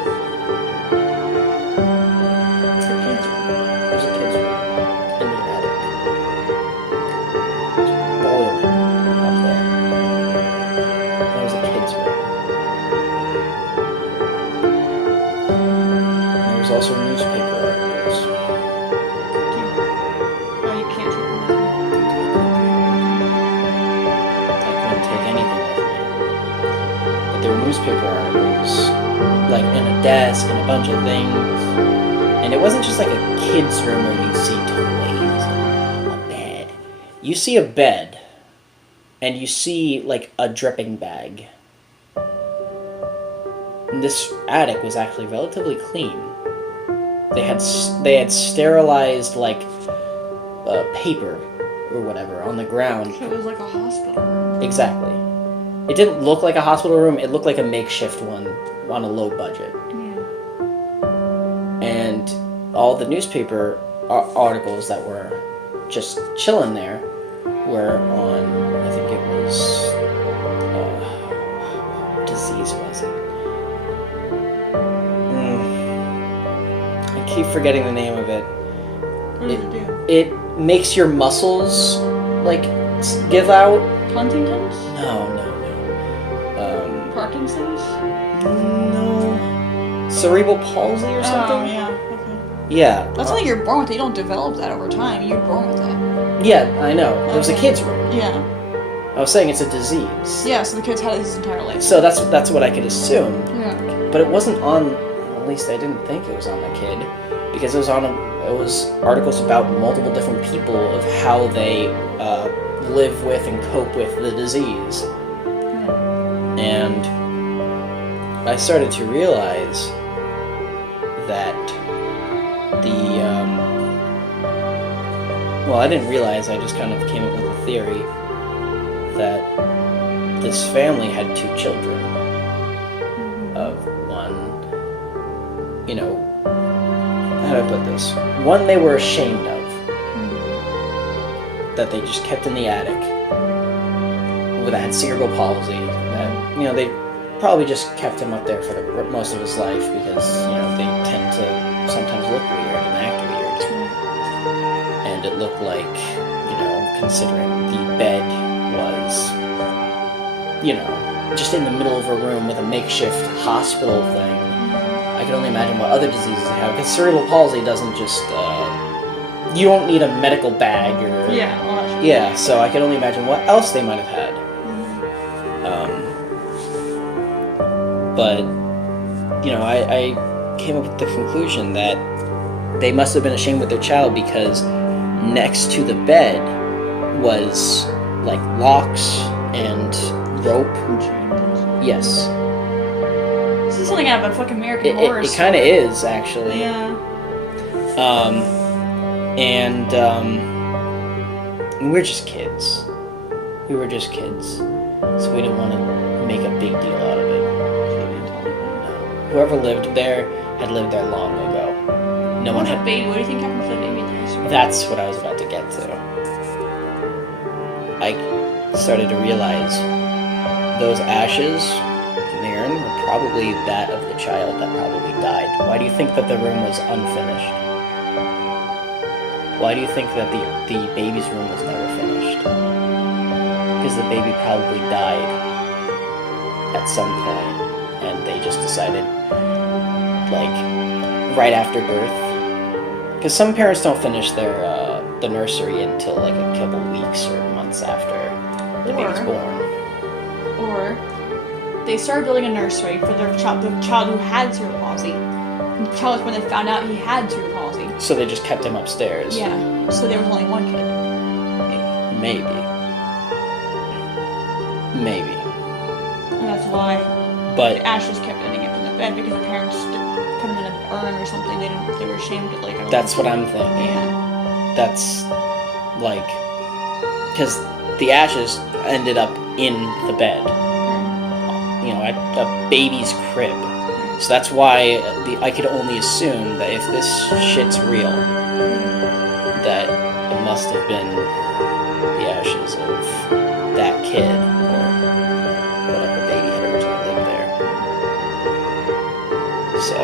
Also newspaper articles. Oh, you can't take them. I couldn't take anything with me. But there were newspaper articles, like in a desk and a bunch of things. And it wasn't just like a kid's room where you see toys, a bed. You see a bed, and you see like a dripping bag. And this attic was actually relatively clean. They had sterilized like paper or whatever on the ground. So it was like a hospital room. Exactly. It didn't look like a hospital room. It looked like a makeshift one on a low budget. Yeah. And all the newspaper articles that were just chilling there were on, I think it was, what disease was it? I keep forgetting the name of it. What does it do? It makes your muscles, like, give out. Huntington's? No. Parkinson's? No. Cerebral palsy or something? Oh, yeah. Okay. Yeah. That's something you're born with. You don't develop that over time. You're born with that. Yeah, I know. It was a kid's room. Yeah. I was saying it's a disease. Yeah, so the kid's had it his entire life. So that's what I could assume. Yeah. But it wasn't on, at least I didn't think it was on the kid, because it was articles about multiple different people of how they live with and cope with the disease. And I started to realize that well, I didn't realize, I just kind of came up with a theory that this family had 2 children of one, how do I put this? One they were ashamed of, that they just kept in the attic, that had cerebral palsy, that, they probably just kept him up there for most of his life because, they tend to sometimes look weird and act weird. And it looked like, considering the bed was, just in the middle of a room with a makeshift hospital thing, I can only imagine what other diseases they have. Because cerebral palsy doesn't just, you don't need a medical bag or... Yeah, so I can only imagine what else they might have had. But, I came up with the conclusion that they must have been ashamed with their child because next to the bed was, like, locks and rope. Yes. This is something out of a fucking American Horror It kind of is, actually. Yeah. And we're just kids. We were just kids. So we didn't want to make a big deal out of it. Whoever lived there had lived there long ago. No one had... Baby, what do you think happened to the baby there? That's what I was about to get to. I started to realize those ashes, Maren, were probably that of the child that probably died. Why do you think that the room was unfinished? Why do you think that the baby's room was never finished? Because the baby probably died at some point, and they just decided, like, right after birth. Because some parents don't finish their the nursery until like a couple weeks or months after the baby's born. Or they started building a nursery for their child, the child who had cerebral palsy. And the child, when they found out he had cerebral palsy. So they just kept him upstairs. Yeah. So there was only one kid. Maybe. And that's why but the ashes kept ending up in the bed because the parents put them in an urn or something. They were ashamed of, like, I don't that's know. what I'm thinking. Yeah. That's like, because the ashes ended up in the bed, at a baby's crib. So that's why I could only assume that if this shit's real, that it must have been the ashes of that kid or whatever baby had originally lived there. So,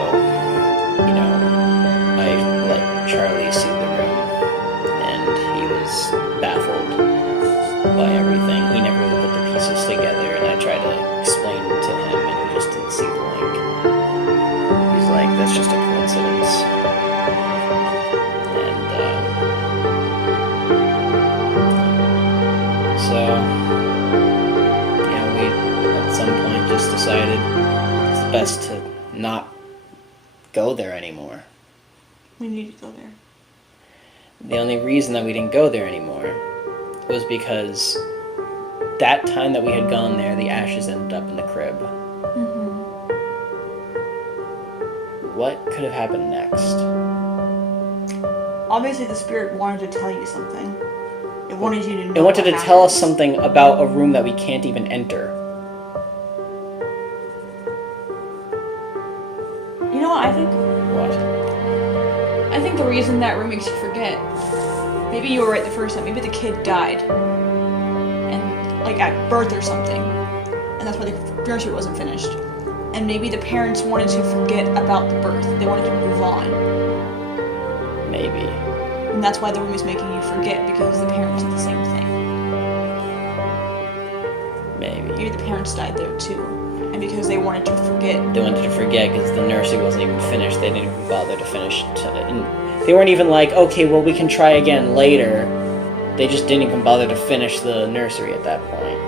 I let Charlie see the room, and he was baffled by everything. He never really put the pieces together, and I tried to explain to him, and he just didn't see the link. He's like, that's just a coincidence. And, so, we at some point just decided it's best to not go there anymore. We need to go there. The only reason that we didn't go there anymore was because that time that we had gone there, the ashes ended up in the crib. What could have happened next? Obviously, the spirit wanted to tell you something. It wanted you to know. It wanted what to tell us happened. something about a room that we can't even enter. You know what I think? What? I think the reason that room makes you forget. Maybe you were right the first time. Maybe the kid died, and like at birth or something, and that's why the nursery wasn't finished. And maybe the parents wanted to forget about the birth. They wanted to move on. Maybe. And that's why the room is making you forget, because the parents did the same thing. Maybe. Maybe the parents died there too. And because they wanted to forget. They wanted to forget because the nursery wasn't even finished. They didn't even bother to finish. They weren't even like, okay, well, we can try again later. They just didn't even bother to finish the nursery at that point.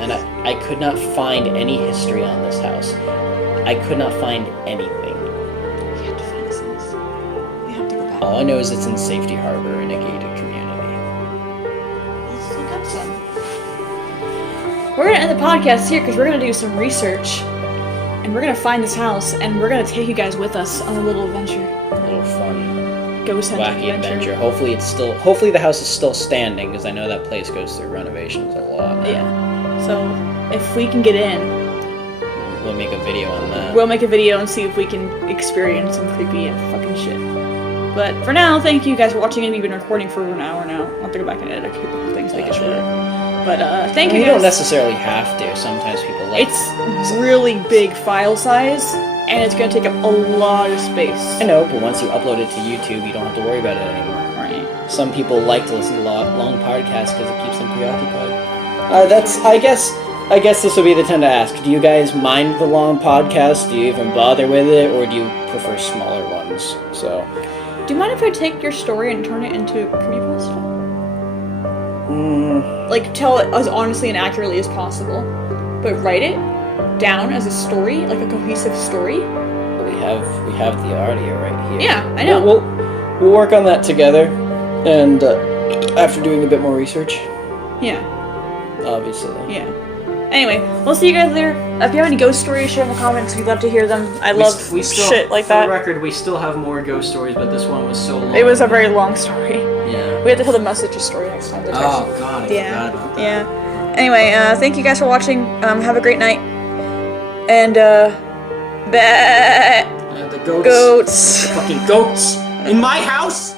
And I could not find any history on this house. I could not find anything. We have to find this house. We have to go back. All I know is it's in Safety Harbor in a gated community. Let's look up some. We're gonna end the podcast here because we're gonna do some research. And we're gonna find this house, and we're gonna take you guys with us on a little adventure. A little fun ghost hunting wacky adventure. Hopefully the house is still standing, because I know that place goes through renovations a lot. Yeah. So if we can get in, we'll make a video on that. we'll make a video and see if we can experience some creepy and fucking shit. But for now, thank you guys for watching, and we've been recording for an hour now. I'll have to go back and edit a couple things, make it shorter. But thank you You guys. don't necessarily have to. Sometimes people like. It's really big file size, and it's gonna take up a lot of space. I know, but once you upload it to YouTube, you don't have to worry about it anymore. Right. Some people like to listen to long podcasts because it keeps them preoccupied. I guess this would be the time to ask. Do you guys mind the long podcasts? Do you even bother with it, or do you prefer smaller ones? So. Do you mind if I take your story and turn it into a creepypasta? Like, tell it as honestly and accurately as possible, but write it down as a story, like a cohesive story. We have the audio right here. Yeah, I know. We'll work on that together, and after doing a bit more research. Yeah. Obviously. Yeah. Anyway, we'll see you guys later. If you have any ghost stories, share in the comments. We'd love to hear them. I love shit like that. For the record, we still have more ghost stories, but this one was so long. It was a very long story. Yeah. We have to tell the messages story next time. Oh god, I Yeah. forgot about that. Yeah. Anyway, thank you guys for watching. Have a great night. And The goats. goats. Fucking goats in my house.